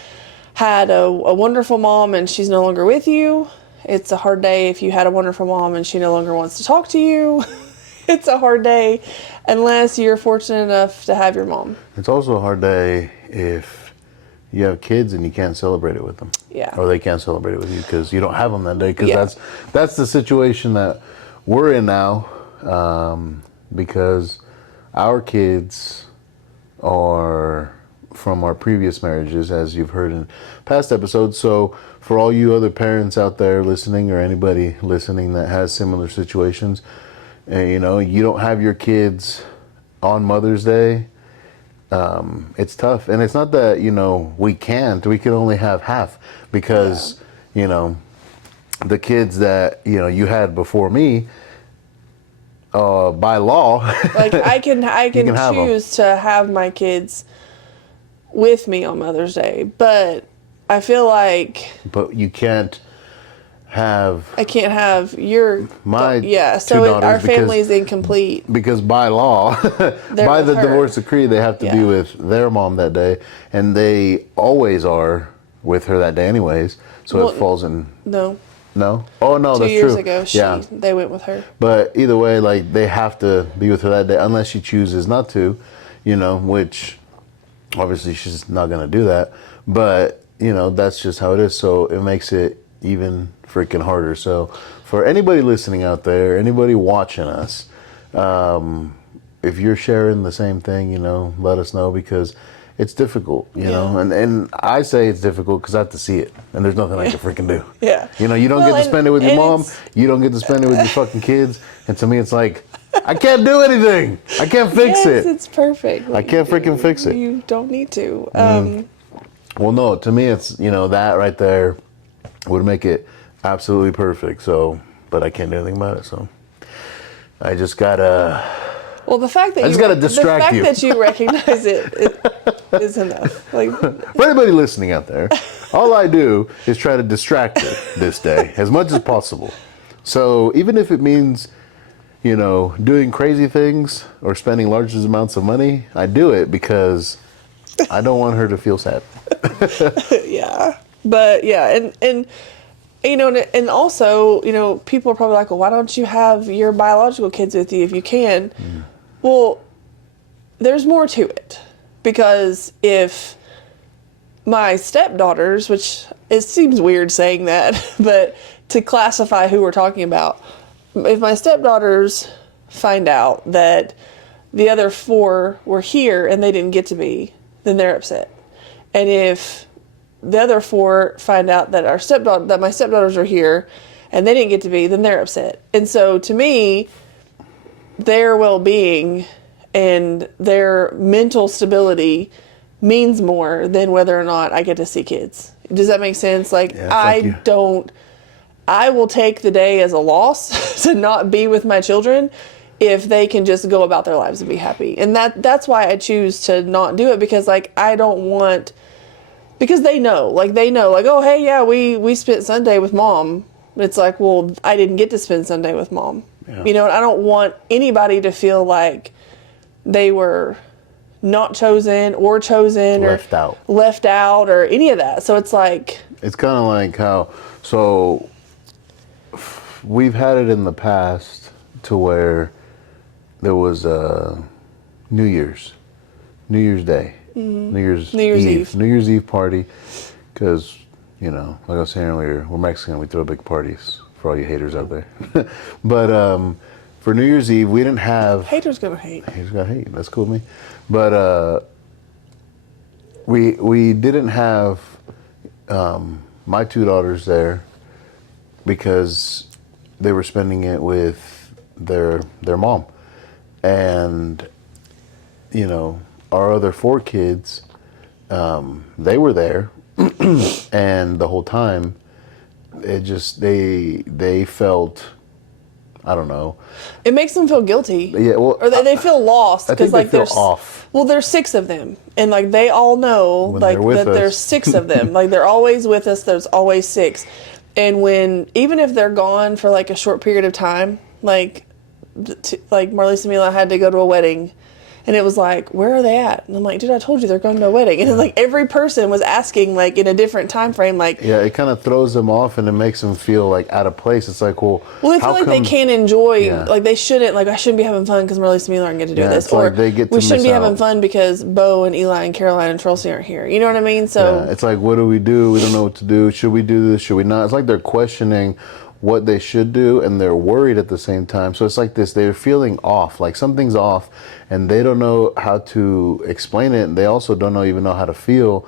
had a wonderful mom and she's no longer with you. It's a hard day if you had a wonderful mom and she no longer wants to talk to you. It's a hard day unless you're fortunate enough to have your mom. It's also a hard day if you have kids and you can't celebrate it with them. Yeah. Or they can't celebrate it with you because you don't have them that day. Because Yeah. that's the situation that we're in now. Because our kids are from our previous marriages, as you've heard in past episodes. So for all you other parents out there listening, or anybody listening that has similar situations, you know, you don't have your kids on Mother's Day, it's tough. And it's not that, you know, we can only have half because, you know, the kids that, you know, you had before me, by law, Like I can can have 'em. choose to have my kids with me on Mother's Day, but I feel like but you can't have, I can't have your My yeah. two So daughters, our because- family's incomplete. because by law, They're by with the her. divorce decree, they have to be Yeah. with their mom that day, and they always are with her that day anyways. So Well, it falls in. No, No? Oh, no, 2 that's years true. ago, Yeah. they went with her. But either way, like, they have to be with her that day unless she chooses not to, you know, which obviously she's not going to do that. But, you know, that's just how it is. So it makes it even freaking harder. So for anybody listening out there, anybody watching us, if you're sharing the same thing, let us know, because it's difficult, know. And I say it's difficult because I have to see it, and there's nothing I can freaking do. Yeah. You don't get to spend it with your mom. You don't get to spend it with your fucking kids. And to me, it's like, I can't do anything. I can't fix it. It's perfect. I can't freaking fix it. You don't need to. Well, no, to me, it's, that right there would make it absolutely perfect. So, but I can't do anything about it. So I just gotta. Well, the fact that you recognize it is enough. Like, for anybody listening out there, all I do is try to distract her this day as much as possible. So even if it means, doing crazy things or spending large amounts of money, I do it because I don't want her to feel sad. Yeah, but yeah, and and also, people are probably like, well, why don't you have your biological kids with you if you can? Mm. Well, there's more to it, because if my stepdaughters, which it seems weird saying that, but to classify who we're talking about, if my stepdaughters find out that the other 4 were here and they didn't get to be, then they're upset. And if the other 4 find out that my stepdaughters are here and they didn't get to be, then they're upset. And so to me, their well-being and their mental stability means more than whether or not I get to see kids. Does that make sense? Like, I will take the day as a loss to not be with my children if they can just go about their lives and be happy. And that's why I choose to not do it, because I don't want, because they know, oh, hey, yeah, we spent Sunday with mom. It's like, well, I didn't get to spend Sunday with mom. Yeah. And I don't want anybody to feel like they were not chosen or left out or any of that. So it's like, it's kind of like how, so we've had it in the past to where there was New Year's Day, mm-hmm. New Year's Eve party, because like I was saying earlier, we're Mexican, we throw big parties for all you haters out there. But for New Year's Eve, we didn't have... Haters gonna hate. Haters gonna hate. That's cool with me. But we didn't have my 2 daughters there because they were spending it with their mom. And, our other 4 kids, they were there. And the whole time, it just, they felt, I don't know. It makes them feel guilty. Yeah, well, or they feel lost, because they feel off. Well, there's 6 of them, and they all know that there's 6 of them. They're always with us. There's always 6, and even if they're gone for a short period of time, like Marlise and Mila had to go to a wedding. And it was like, where are they at? And I'm like, dude, I told you they're going to a wedding. And it's every person was asking in a different time frame. Yeah, it kind of throws them off, and it makes them feel out of place. It's like, well, they feel like they can't enjoy, they shouldn't, I shouldn't be having fun because Marlise and Mila aren't getting to do this. Or they get to we shouldn't be having fun because Bo and Eli and Caroline and Chelsea aren't here. You know what I mean? So it's like, what do? We don't know what to do. Should we do this? Should we not? It's like they're questioning what they should do, and they're worried at the same time. So it's like this, they're feeling off, like something's off, and they don't know how to explain it, and they also don't even know how to feel.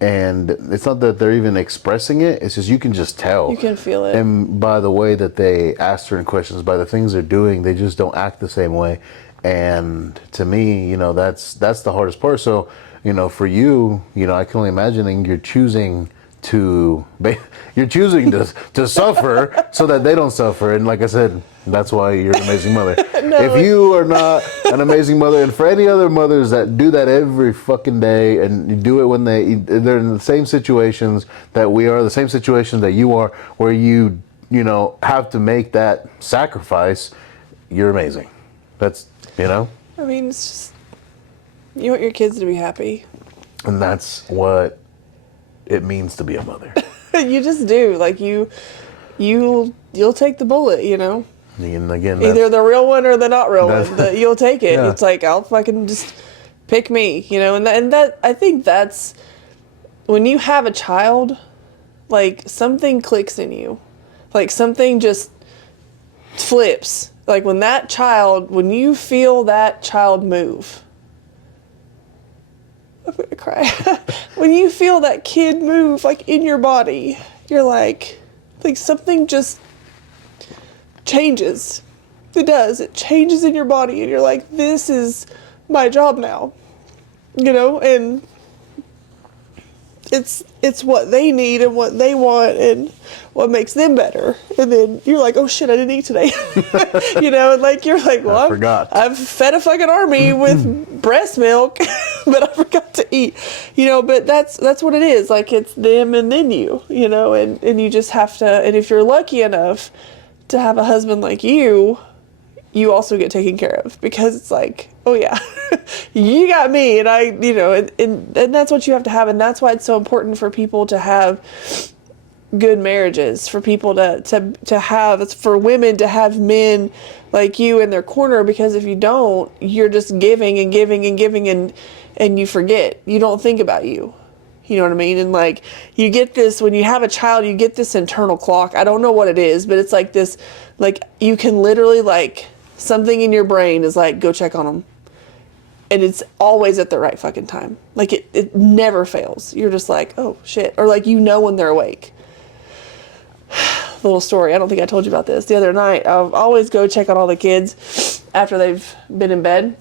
And it's not that they're even expressing it, it's just, you can just tell. You can feel it. And by the way that they ask certain questions, by the things they're doing, they just don't act the same way. And to me, that's the hardest part. So, for you, I can only imagine you're choosing to suffer so that they don't suffer. And like I said, that's why you're an amazing mother. If you are not an amazing mother, and for any other mothers that do that every fucking day, and you do it when they're in the same situations that we are, the same situations that you are, where you have to make that sacrifice, you're amazing. That's, I mean, it's just, you want your kids to be happy. And that's what it means to be a mother. You just do. You'll take the bullet, And again, either the real one or the not real one. You'll take it. Yeah. It's like, I'll fucking just pick me, and that I think that's when you have a child, something clicks in you, something just flips, Like when you feel that child move, I'm gonna cry. When you feel that kid move, like in your body, you're like something just changes. It does. It changes in your body, and you're like, this is my job now, and it's what they need and what they want and what makes them better. And then you're like, oh shit, I didn't eat today. And like you're like, well, I forgot. I've fed a fucking army with breast milk, but I forgot to eat. But that's what it is. Like, it's them and then you, and you just have to. And if you're lucky enough to have a husband like you also get taken care of, because it's like, oh yeah, you got me, and I, and that's what you have to have. And that's why it's so important for people to have good marriages, for people to have, it's for women to have men like you in their corner, because if you don't, you're just giving and giving and giving, and you forget, you don't think about you. You know what I mean? And like, you get this, when you have a child, you get this internal clock. I don't know what it is, but it's like this, like, you can literally, like, something in your brain is like, go check on them. And it's always at the right fucking time. Like, it never fails. You're just like, oh shit. Or like, when they're awake. Little story. I don't think I told you about this. The other night, I'll always go check on all the kids after they've been in bed.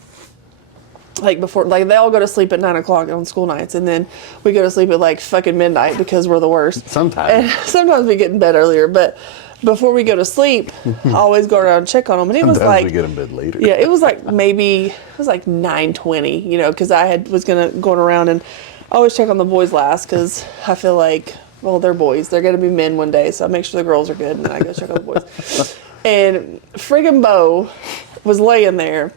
Like before, like they all go to sleep at 9 o'clock on school nights, and then we go to sleep at like fucking midnight because we're the worst. Sometimes. And sometimes we get in bed earlier, but before we go to sleep, I always go around and check on them. And it was like, we get in bed later. Yeah, it was like 9:20, because I was going around, and I always check on the boys last, because I feel like, well, they're boys. They're going to be men one day, so I make sure the girls are good, and then I go check on the boys. And friggin' Bo was laying there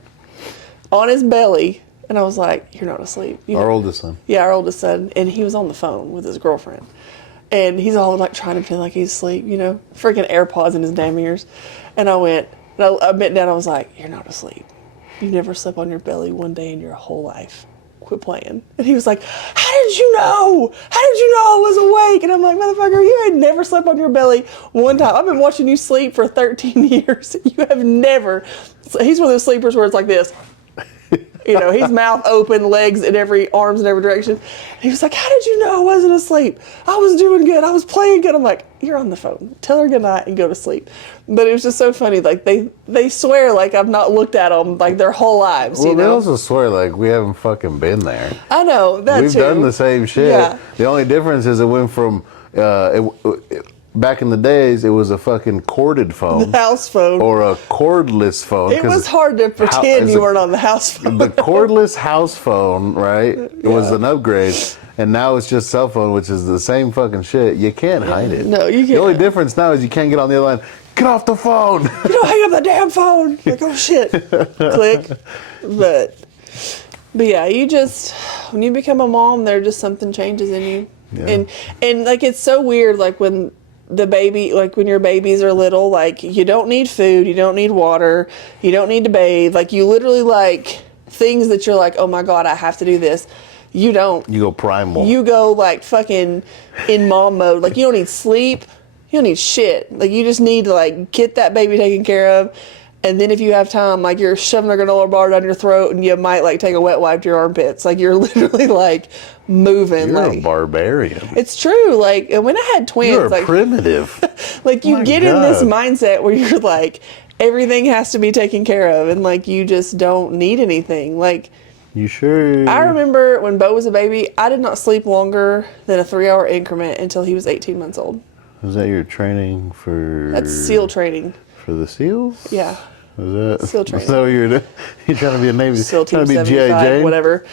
on his belly, and I was like, you're not asleep. Our oldest son. Yeah, our oldest son. And he was on the phone with his girlfriend. And he's all like trying to pretend like he's asleep, freaking AirPods in his damn ears. And I went, and I bent down, I was like, you're not asleep. You never slept on your belly one day in your whole life. Quit playing. And he was like, how did you know? How did you know I was awake? And I'm like, motherfucker, you ain't never slept on your belly one time. I've been watching you sleep for 13 years. You have never. He's one of those sleepers where it's like this. He's mouth open, legs in arms in every direction. And he was like, how did you know I wasn't asleep? I was doing good. I was playing good. I'm like, you're on the phone. Tell her goodnight and go to sleep. But it was just so funny. Like, they swear like I've not looked at them like their whole lives, Well, they also swear like we haven't fucking been there. I know, that We've too. done the same shit. Yeah. The only difference is it went from, back in the days, it was a fucking corded phone. The house phone. Or a cordless phone. It was hard to pretend you weren't on the house phone. The cordless house phone, right? It was an upgrade. And now it's just cell phone, which is the same fucking shit. You can't hide it. No, you can't. The only difference now is you can't get on the other line. Get off the phone. You don't hang up the damn phone. Like, oh shit. Click. But yeah, when you become a mom, something changes in you. Yeah. And like, it's so weird, like when when your babies are little, like, you don't need food, you don't need water, you don't need to bathe. Like, you literally, like, things that you're like, oh my God, I have to do this. You don't. You go primal. You go like fucking in mom mode. Like, you don't need sleep. You don't need shit. Like, you just need to like get that baby taken care of. And then if you have time, like, you're shoving a granola bar down your throat, and you might like take a wet wipe to your armpits. Like, you're literally like moving. You're like, a barbarian. It's true. Like, and when I had twins, You're like primitive. like, you get in this mindset where you're like, everything has to be taken care of, and like, you just don't need anything. Like, you sure? I remember when Bo was a baby, I did not sleep longer than a 3-hour increment until he was 18 months old. Was that your training for? That's SEAL training. For the SEALs? Yeah. Was that SEAL training? Is that what you're doing? You trying to be a Navy? SEAL Team trying to be 75, G.I. Jane? whatever.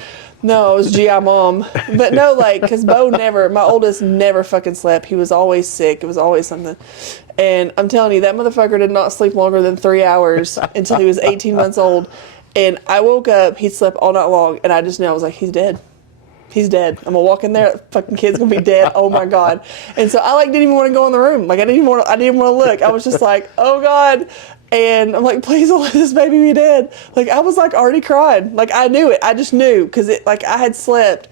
No, it was GI Mom. But no, like, because Bo my oldest never fucking slept. He was always sick. It was always something. And I'm telling you, that motherfucker did not sleep longer than 3 hours until he was 18 months old. And I woke up, he slept all night long, and I just knew, I was like, he's dead. He's dead. I'm gonna walk in there, that fucking kid's gonna be dead. Oh my God. And so I like didn't even want to go in the room. Like, I didn't even want to look. I was just like, oh God. And I'm like, please don't let this baby be dead. Like, I was like already crying. Like, I knew it. I just knew, because it, like, I had slept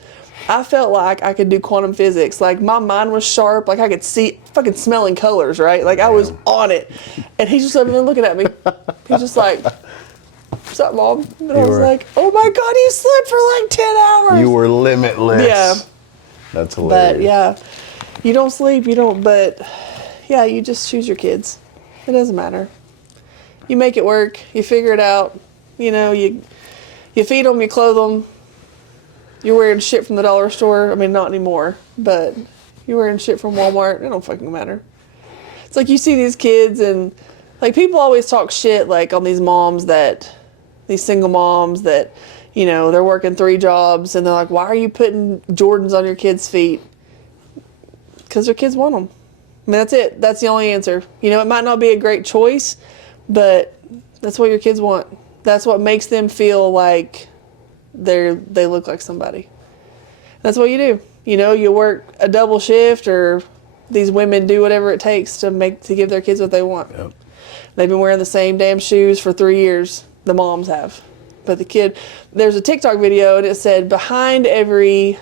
I felt like I could do quantum physics. Like, my mind was sharp. Like, I could see fucking smelling colors, right? Like, I was on it. And he's just over there looking at me. He's just like, what's up, Mom? And I was like, oh my God, you slept for like 10 hours. You were limitless. Yeah. That's hilarious. But yeah, you don't sleep, but yeah, you just choose your kids. It doesn't matter. You make it work. You figure it out. You know, you feed them, you clothe them. You're wearing shit from the dollar store. I mean, not anymore, but you're wearing shit from Walmart. It don't fucking matter. It's like you see these kids and like people always talk shit like on these moms these single moms that, you know, they're working 3 jobs and they're like, why are you putting Jordans on your kids' feet? Because their kids want them. I mean, that's it. That's the only answer. You know, it might not be a great choice, but that's what your kids want. That's what makes them feel like they look like somebody. That's what you do. You know, you work a double shift, or these women do whatever it takes to give their kids what they want. Yep. They've been wearing the same damn shoes for 3 years. The moms have. But the kid, there's a TikTok video and it said, behind every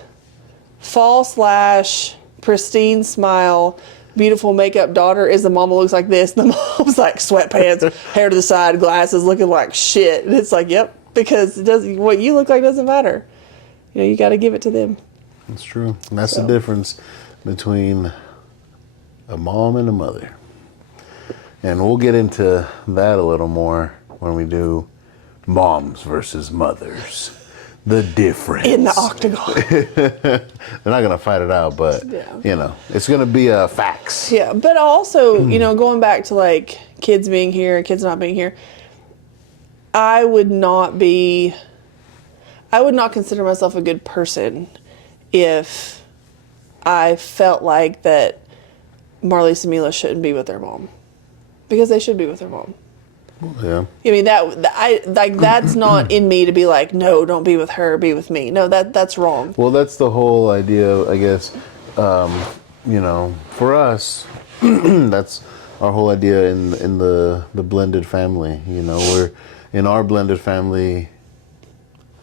fall/pristine smile, beautiful makeup daughter is the mom who looks like this. The mom's like sweatpants, hair to the side, glasses, looking like shit. And it's like, yep, because what you look like doesn't matter. You know, you got to give it to them. That's true. And that's the difference between a mom and a mother. And we'll get into that a little more when we do moms versus mothers. The difference. In the octagon. They're not going to fight it out, but, you know, it's going to be facts. Yeah, but also, you know, going back to like kids being here and kids not being here, I would not consider myself a good person if I felt like that Marlise and Mila shouldn't be with their mom. Because they should be with their mom. Yeah. I mean, that's not in me to be like, no, don't be with her, be with me. No, that's wrong. Well, that's the whole idea, I guess. You know, for us, that's our whole idea in the blended family. You know, we're in our blended family.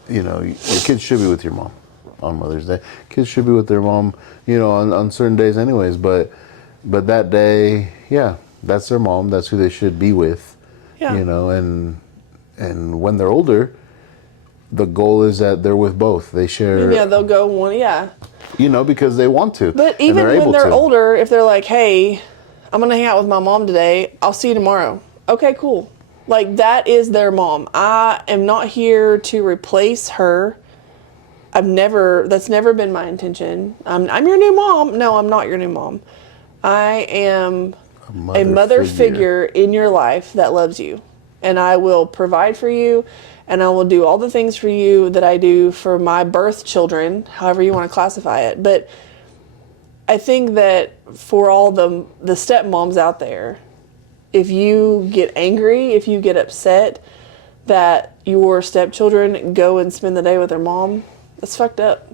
You know, your kids should be with your mom on Mother's Day. Kids should be with their mom, you know, on certain days, anyways. But that day, yeah, that's their mom. That's who they should be with. Yeah. You know, and when they're older, the goal is that they're with both. They share. Yeah, they'll go one. Yeah. You know, because they want to. But even when they're older, if they're like, hey, I'm going to hang out with my mom today. I'll see you tomorrow. Okay, cool. Like, that is their mom. I am not here to replace her. That's never been my intention. I'm your new mom. No, I'm not your new mom. I am a mother figure in your life that loves you. And I will provide for you, and I will do all the things for you that I do for my birth children, however you want to classify it. But I think that for all the stepmoms out there, if you get angry, if you get upset that your stepchildren go and spend the day with their mom, that's fucked up.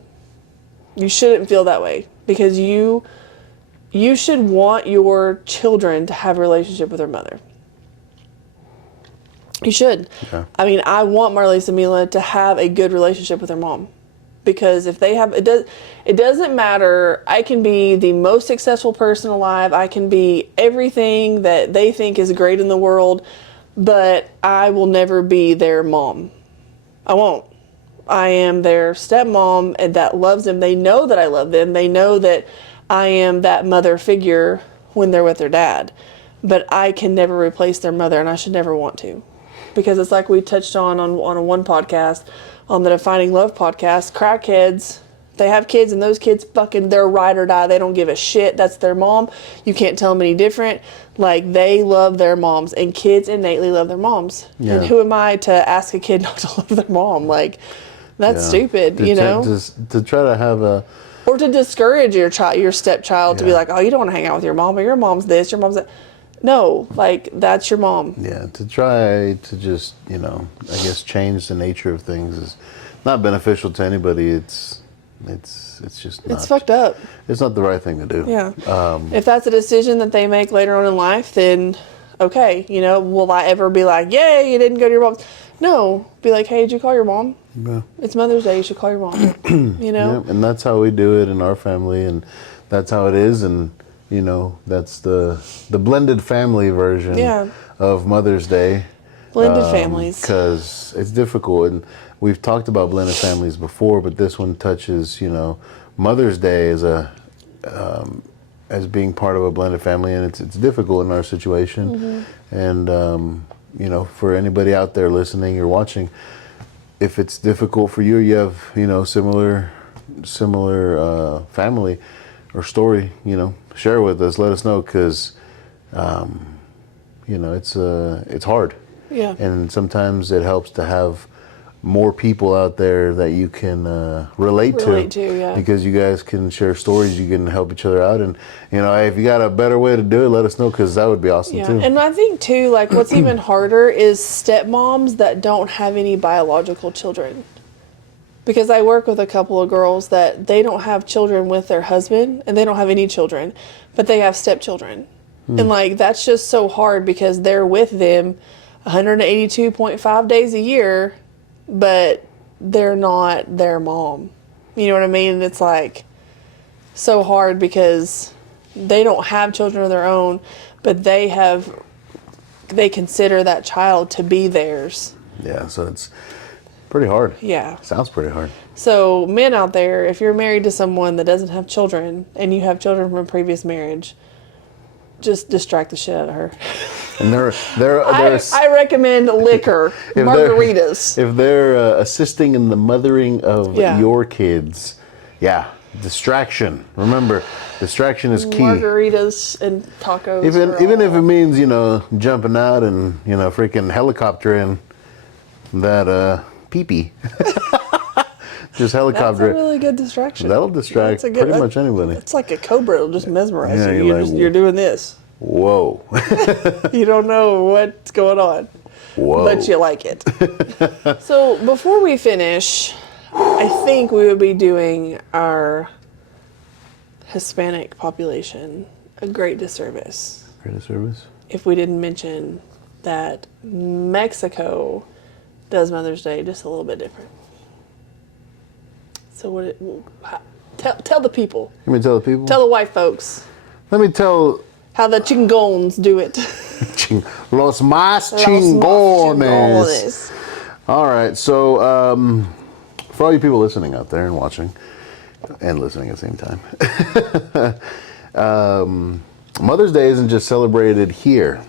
You shouldn't feel that way, because you should want your children to have a relationship with their mother. You should. Okay. I mean, I want Marlise and Mila to have a good relationship with their mom. Because if they have, it doesn't matter. I can be the most successful person alive. I can be everything that they think is great in the world, but I will never be their mom. I won't. I am their stepmom, and that loves them. They know that I love them. They know that I am that mother figure when they're with their dad. But I can never replace their mother, and I should never want to. Because it's like we touched on one podcast, on the Defining Love podcast, crackheads, they have kids, and those kids fucking, they're ride or die. They don't give a shit. That's their mom. You can't tell them any different. Like, they love their moms, and kids innately love their moms. Yeah. And who am I to ask a kid not to love their mom? Like, that's stupid, you know? To try to have a... Or to discourage your stepchild to be like, oh, you don't want to hang out with your mom, or your mom's this, your mom's that. No, like, that's your mom. Yeah, to try to just, you know, I guess change the nature of things is not beneficial to anybody. It's just not. It's fucked up. It's not the right thing to do. Yeah. If that's a decision that they make later on in life, then okay, you know, will I ever be like, yay, you didn't go to your mom's? No, be like, hey, did you call your mom? Yeah. It's Mother's Day. You should call your mom. You know? Yeah, and that's how we do it in our family, and that's how it is, and you know, that's the blended family version Yeah. of Mother's Day. Blended families. Because it's difficult, and we've talked about blended families before, but this one touches, you know, Mother's Day as being part of a blended family, and it's difficult in our situation. And you know, for anybody out there listening or watching, if it's difficult for you, you have, you know, similar family or story, you know, share with us, let us know, because you know, it's hard. Yeah. And sometimes it helps to have more people out there that you can relate to, yeah. because you guys can share stories, you can help each other out, and you know, if you got a better way to do it, let us know, because that would be awesome Yeah. too. And I think too, like what's even harder is stepmoms that don't have any biological children. Because I work with a couple of girls that they don't have children with their husband, and they don't have any children, but they have stepchildren. And like that's just so hard, because they're with them 182.5 days a year, but they're not their mom. You know what I mean? It's like so hard, because they don't have children of their own, but they consider that child to be theirs. Yeah, so it's pretty hard. Yeah. Sounds pretty hard. So men out there, if you're married to someone that doesn't have children, and you have children from a previous marriage, just distract the shit out of her. And I recommend liquor, margaritas. If they're assisting in the mothering of your kids, yeah, distraction. Remember, distraction is key. Margaritas and tacos. Even if it means, you know, jumping out and, you know, freaking helicoptering that pee-pee. Just helicopter. That's a really good distraction. That'll distract pretty much anybody. It's like a cobra. It'll just mesmerize you. You're You're doing this. Whoa. You don't know what's going on. Whoa. But you like it. So before we finish, I think we would be doing our Hispanic population a great disservice. Great disservice? If we didn't mention that Mexico does Mother's Day just a little bit different. So tell the people. You mean tell the people? Tell the white folks. Let me tell how the chingones do it. Los más chingones. All right, so for all you people listening out there and watching and listening at the same time, Mother's Day isn't just celebrated here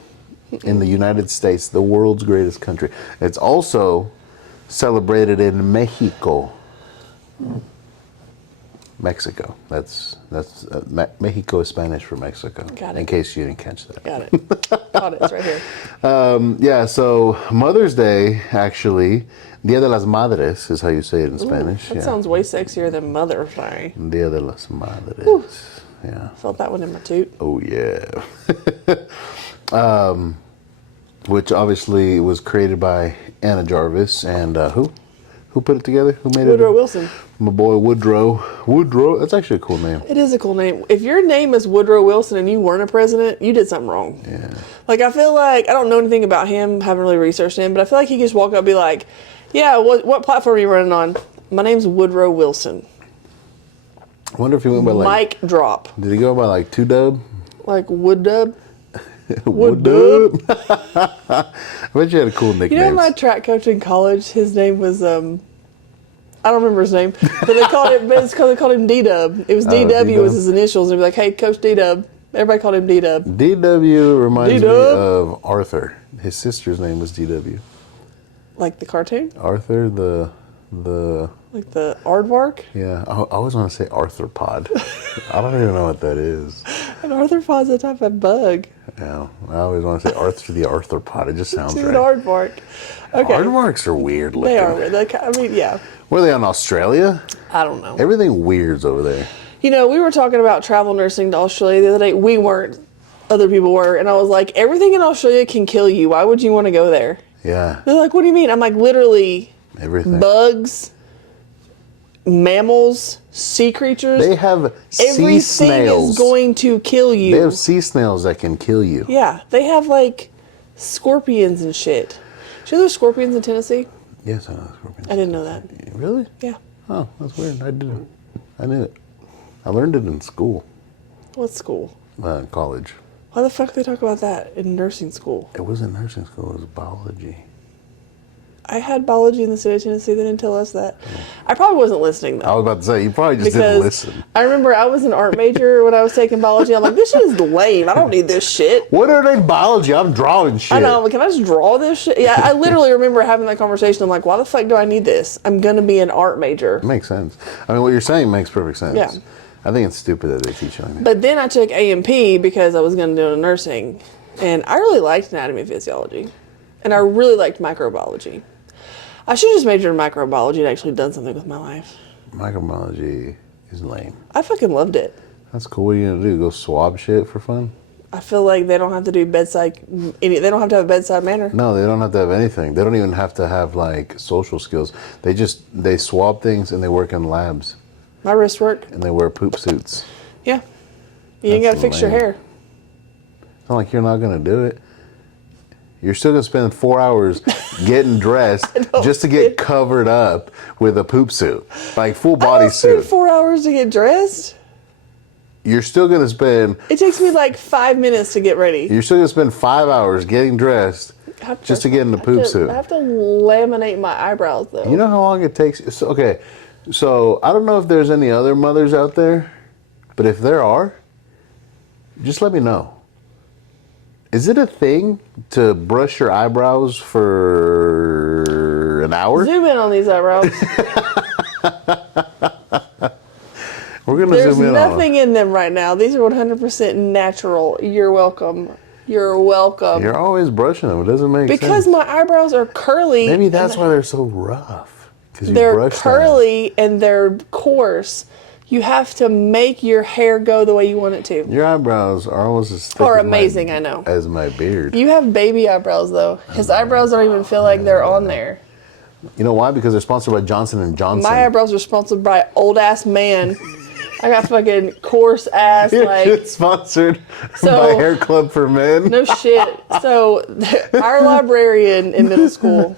in the United States, the world's greatest country. It's also celebrated in Mexico. Mexico. That's Mexico is Spanish for Mexico. Got it. In case you didn't catch that. Got it. Got it. It's right here. Yeah. So Mother's Day, actually, Dia de las Madres is how you say it in Spanish. That sounds way sexier than Mother. Sorry. Dia de las Madres. Whew. Yeah. Felt that one in my toot. Oh yeah. Which obviously was created by Anna Jarvis and who? Who put it together? Who made it? Woodrow Wilson. My boy Woodrow. Woodrow. That's actually a cool name. It is a cool name. If your name is Woodrow Wilson and you weren't a president, you did something wrong. Yeah. Like, I feel like, I don't know anything about him, haven't really researched him, but I feel like he could just walk up and be like, yeah, what platform are you running on? My name's Woodrow Wilson. I wonder if he went by like... Mic drop. Did he go by like 2Dub? Like Wood Dub? Wood Dub? I bet you had a cool nickname. You know, my track coach in college, his name was, I don't remember his name, but they called him D-Dub. It was DW was his initials. They'd be like, hey, Coach D-Dub. Everybody called him D-Dub. DW reminds me of Arthur. His sister's name was DW. Like the cartoon? Arthur, the... Like the aardvark? Yeah, I always want to say arthropod. I don't even know what that is. An arthropod's a type of bug. Yeah, I always want to say Arthur the arthropod. It just sounds right. An aardvark. Okay. Aardvarks are weird looking. They are weird. I mean, yeah. Were they on Australia? I don't know. Everything weird's over there. You know, we were talking about travel nursing to Australia the other day. We weren't. Other people were. And I was like, everything in Australia can kill you. Why would you want to go there? Yeah. They're like, what do you mean? I'm like, literally. Everything. Bugs, mammals, sea creatures. They have sea snails. Everything is going to kill you. They have sea snails that can kill you. Yeah. They have, like, scorpions and shit. So there's scorpions in Tennessee? Yes, I know scorpions. I didn't know that. Really? Yeah. Oh, that's weird. I didn't. I knew it. I learned it in school, What school? college. Why the fuck do they talk about that in nursing school? It wasn't nursing school. It was biology. I had biology in the state of Tennessee. They didn't tell us that. I probably wasn't listening, I though. was about to say, you probably just didn't listen. I remember I was an art major when I was taking biology. I'm like, this shit is lame. I don't need this shit. What are they biology? I'm drawing shit. I know. Like, can I just draw this shit? Yeah, I literally remember having that conversation. I'm like, why the fuck do I need this? I'm going to be an art major. It makes sense. I mean, what you're saying makes perfect sense. Yeah. I think it's stupid that they teach you like that. But then I took A&P because I was going to do nursing. And I really liked anatomy and physiology. And I really liked microbiology. I should have just majored in microbiology and actually done something with my life. Microbiology is lame. I fucking loved it. That's cool. What are you going to do? Go swab shit for fun? I feel like they don't have to do bedside. They don't have to have a bedside manner. No, they don't have to have anything. They don't even have to have like social skills. They swab things and they work in labs My wrist work. and they wear poop suits. Yeah. You ain't got to That's fix your lame. hair. It's not like you're not going to do it. You're still going to spend 4 hours getting dressed just to get covered up with a poop suit. Like full I body don't spend suit. 4 hours to get dressed. You're still going to spend It takes me like 5 minutes to get ready. You're still gonna spend 5 hours getting dressed just to get in the poop suit. I have to laminate my eyebrows though. You know how long it takes? So I don't know if there's any other mothers out there, but if there are, just let me know. Is it a thing to brush your eyebrows for an hour? Zoom in on these eyebrows. We're gonna There's zoom in on nothing in them right now. These are 100% natural. You're welcome. You're welcome. them. You're always brushing them. It doesn't make sense. Because my eyebrows are curly. Maybe that's why they're so rough. 'Cause you They're brush them. curly and they're coarse. You have to make your hair go the way you want it to. Your eyebrows are almost as thick Are as amazing, I know. as my beard. You have baby eyebrows though. His eyebrows don't even feel like they're on there. You know why? Because they're sponsored by Johnson and Johnson. My eyebrows are sponsored by old ass man. I got fucking coarse ass like It's sponsored So- by Hair Club for Men. no shit. So our librarian in middle school,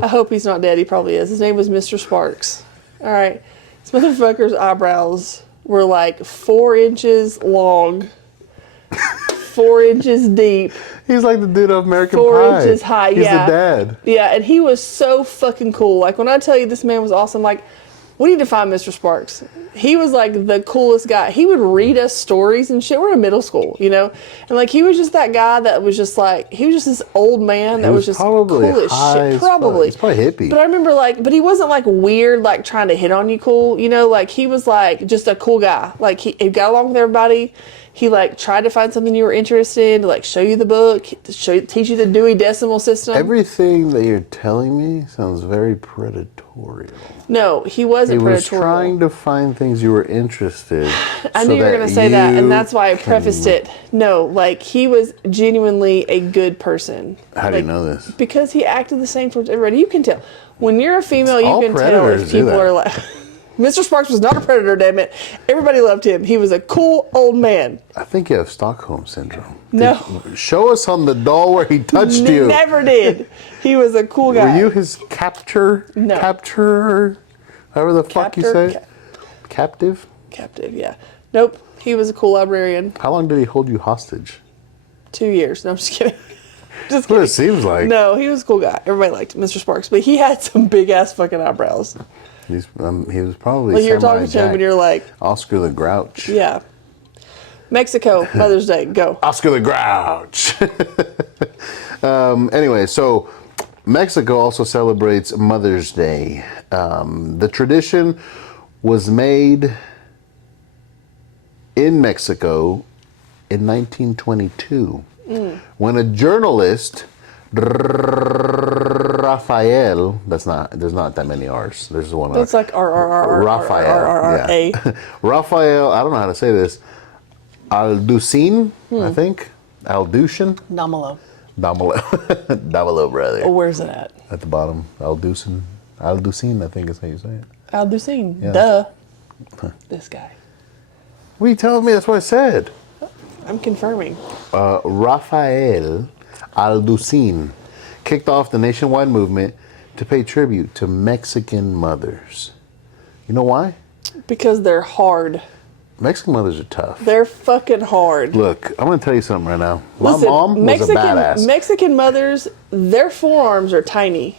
I hope he's not dead. He probably is. His name was Mr. Sparks. All right, this motherfucker's eyebrows were like 4 inches long, 4 inches deep. He's like the dude of American 4 Pie. inches high. He's Yeah, the dad. Yeah, and he was so fucking cool. Like when I tell you this man was awesome, like we need to find Mr. Sparks. He was like the coolest guy. He would read us stories and shit. We're in middle school, you know? And like he was just that guy that was just like, he was just this old man that was just probably cool as high shit. as fuck. Probably. He's probably hippie. But I remember like, but he wasn't like weird, like trying to hit on you cool, you know? Like he was like just a cool guy. Like he got along with everybody. He like tried to find something you were interested in, to like show you the book, to teach you the Dewey Decimal System. Everything that you're telling me sounds very predatorial. No, he wasn't He was predatorial. trying to find things you were interested. I knew you were going to say that, and that's why I prefaced it. No, like he was genuinely a good person. How do you Like, know this? Because he acted the same towards everybody. You can tell. When you're a female, you All can tell predators if do people that. are like. Mr. Sparks was not a predator, damn it. Everybody loved him. He was a cool old man. I think you have Stockholm syndrome. No. Show us on the doll where he touched you. Never did. He was a cool guy. Were you his capturer? No. However the fuck you say it? Captive? Captive, yeah. Nope. He was a cool librarian. How long did he hold you hostage? 2 years. No, I'm just kidding. Just What kidding. it seems like. No, he was a cool guy. Everybody liked Mr. Sparks, but he had some big ass fucking eyebrows. He was probably Like you're talking to him semi-jacked. and you're like, Oscar the Grouch. yeah. Mexico, Mother's Day, go. Oscar the Grouch. Anyway, so Mexico also celebrates Mother's Day. The tradition was made in Mexico in 1922 when a journalist, Rafael, there's not that many R's. There's one R. It's like Rafael. A. Yeah. Rafael, I don't know how to say this. Alducin, I think. Alducin. Namalo. Damalo, brother. Oh, where's it at? At the bottom. Alducin, I think is how you say it. Alducin. Yeah. Duh. This guy. What are you telling me? That's what I said. I'm confirming. Rafael Alducin kicked off the nationwide movement to pay tribute to Mexican mothers. You know why? Because they're hard. Mexican mothers are tough. They're fucking hard. Look, I'm going to tell you something right now. Listen, My mom was a badass. Mexican mothers, their forearms are tiny,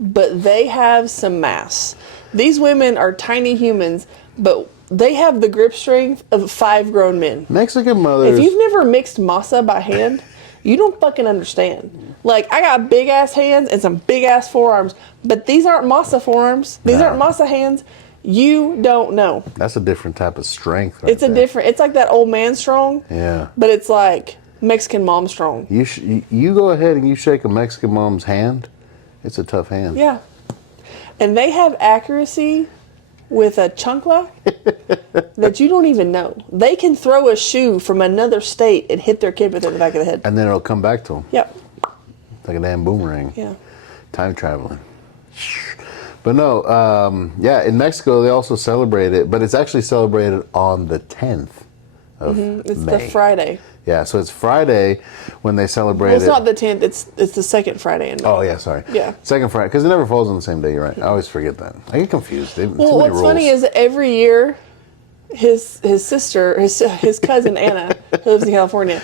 but they have some mass. These women are tiny humans, but they have the grip strength of 5 grown men. Mexican mothers. If you've never mixed masa by hand, you don't fucking understand. Like, I got big ass hands and some big ass forearms, but these aren't masa forearms. These aren't masa hands. You don't know. That's a different type of strength. Right It's a different. It's like that old man strong. Yeah. But it's like Mexican mom strong. You go ahead and you shake a Mexican mom's hand. It's a tough hand. Yeah. And they have accuracy with a chancla that you don't even know. They can throw a shoe from another state and hit their kid with it in the back of the head. And then it'll come back to them. Yep. Like a damn boomerang. Yeah. Time traveling. But no, yeah, in Mexico they also celebrate it, but it's actually celebrated on the 10th of It's May. the Friday. Yeah, so it's Friday when they celebrate Well, it's it. not the 10th. It's the second Friday in May. Oh, yeah, sorry. Yeah. Second Friday, because it never falls on the same day, you're right. I always forget that. I get confused. Too many Well, what's rules. funny is every year, his sister, his cousin Anna, who lives in California,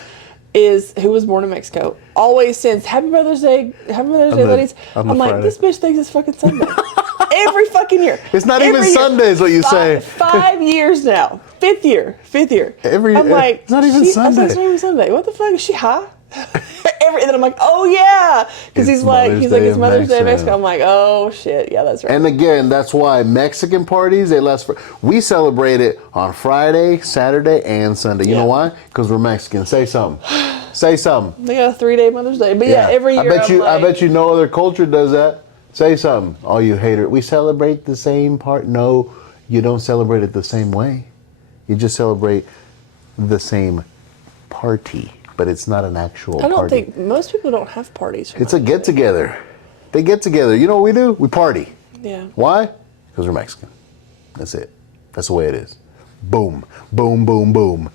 who was born in Mexico, always sends Happy Mother's Day, ladies. on the I'm like, Friday. this bitch thinks it's fucking Sunday. Every fucking year. It's not Every even year. Sunday is what you say. 5 years now. Fifth year. I'm like, it's not even Sunday. I was like, it's not even Sunday. What the fuck? Is she high? And then I'm like, oh yeah, because It's he's like, Day it's in Mother's Day in Mexico. Mexico. I'm like, oh shit, yeah, that's right. And again, that's why Mexican parties, they last for. We celebrate it on Friday, Saturday, and Sunday. You know why? Because we're Mexican. Say something. Say something. They got a 3-day Mother's Day, but yeah, every year. I bet you no other culture does that. Say something. All you hater. We celebrate the same part. No, you don't celebrate it the same way. You just celebrate the same party, but it's not an actual party. I don't think most people don't have parties. For It's a Mother's get Day. together. They get together. You know what we do? We party. Yeah. Why? Because we're Mexican. That's it. That's the way it is. Boom, boom, boom, boom.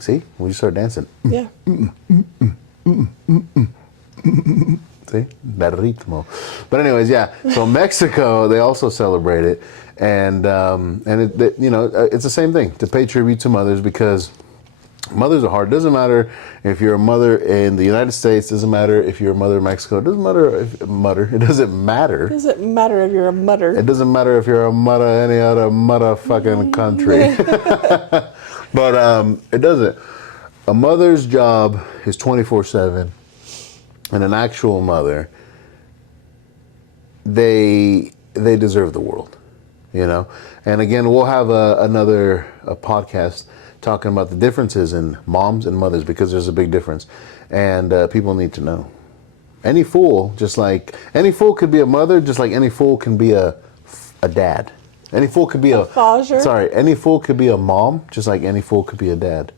See? We just start dancing. Yeah. See? That ritmo. But anyways, yeah. So Mexico, they also celebrate it. And it's the same thing, to pay tribute to mothers, because mothers are hard. It doesn't matter if you're a mother in the United States. It doesn't matter if you're a mother in Mexico. It doesn't matter if It doesn't matter. It doesn't matter if you're a mutter. It doesn't matter if you're a mother any other motherfucking country. But it doesn't. A mother's job is 24/7, and an actual mother, they deserve the world, you know. And again, we'll have another podcast talking about the differences in moms and mothers, because there's a big difference, and people need to know. Any fool, just like any fool could be a mother, just like any fool can be a dad. Any fool could be any fool could be a mom, just like any fool could be a dad.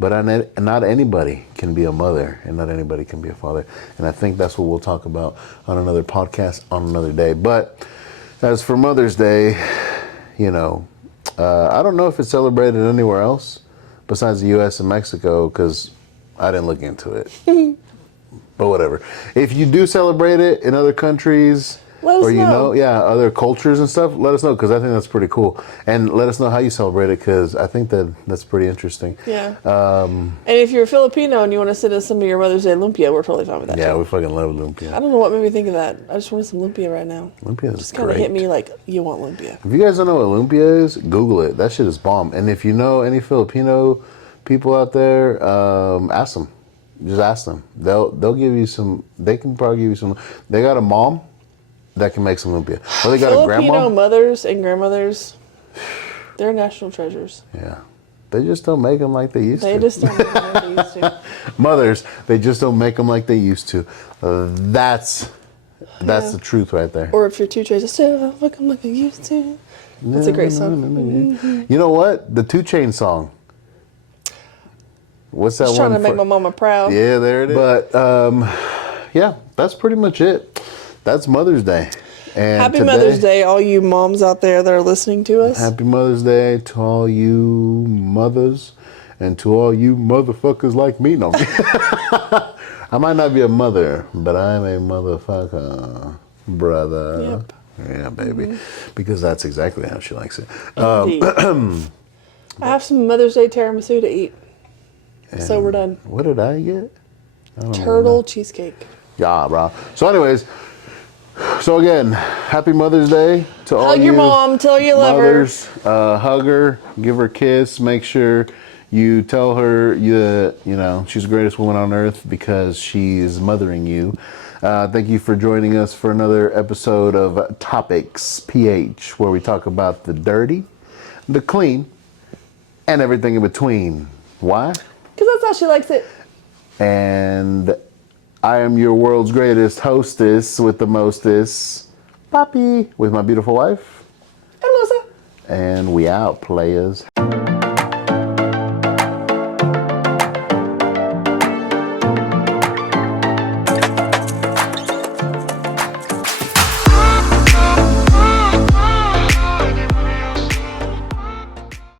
But not anybody can be a mother, and not anybody can be a father. And I think that's what we'll talk about on another podcast on another day. But as for Mother's Day, you know, I don't know if it's celebrated anywhere else besides the U.S. and Mexico, because I didn't look into it. But whatever. If you do celebrate it in other countries, let us know. Other cultures and stuff, let us know, because I think that's pretty cool. And let us know how you celebrate it, because I think that's pretty interesting. Yeah. And if you're Filipino and you want to send us some of your Mother's Day lumpia, we're totally fine with that. Yeah, too. we fucking love lumpia. I don't know what made me think of that. I just wanted some lumpia right now. Lumpia is just kind of great. hit me like, you want lumpia. If you guys don't know what lumpia is, Google it. That shit is bomb. And if you know any Filipino people out there, ask them. Just ask them. They'll give you some. They can probably give you some. They got a mom that can make some lumpia. Or they got a grandma. Filipino mothers and grandmothers, they're national treasures. Yeah. They just don't make them like they used to. They just don't make them like they used to. Mothers, they just don't make them like they used to. That's the truth right there. Or if you're two trays, still fuck them like they used to. That's a great song. You know what? The 2 Chainz song. What's that Just one? trying to make my mama proud. Yeah, there it is. But yeah, that's pretty much it. That's Mother's Day. And Happy today, Mother's Day, all you moms out there that are listening to us. Happy Mother's Day to all you mothers and to all you motherfuckers like me. No. I might not be a mother, but I'm a motherfucker, brother. Yep. Yeah, baby. Because that's exactly how she likes it. Indeed. I have some Mother's Day tiramisu to eat. So we're done. What did I get? Turtle cheesecake. Yeah, bro. So anyways, so again, happy Mother's Day to all Hug you your mom. Tell her you love her. mothers. Hug her, give her a kiss. Make sure you tell her you know she's the greatest woman on earth because she's mothering you. Thank you for joining us for another episode of Topics PH, where we talk about the dirty, the clean, and everything in between. Why? Because that's how she likes it. And I am your world's greatest hostess with the mostest, Poppy, with my beautiful wife. And Melissa. And we out, players.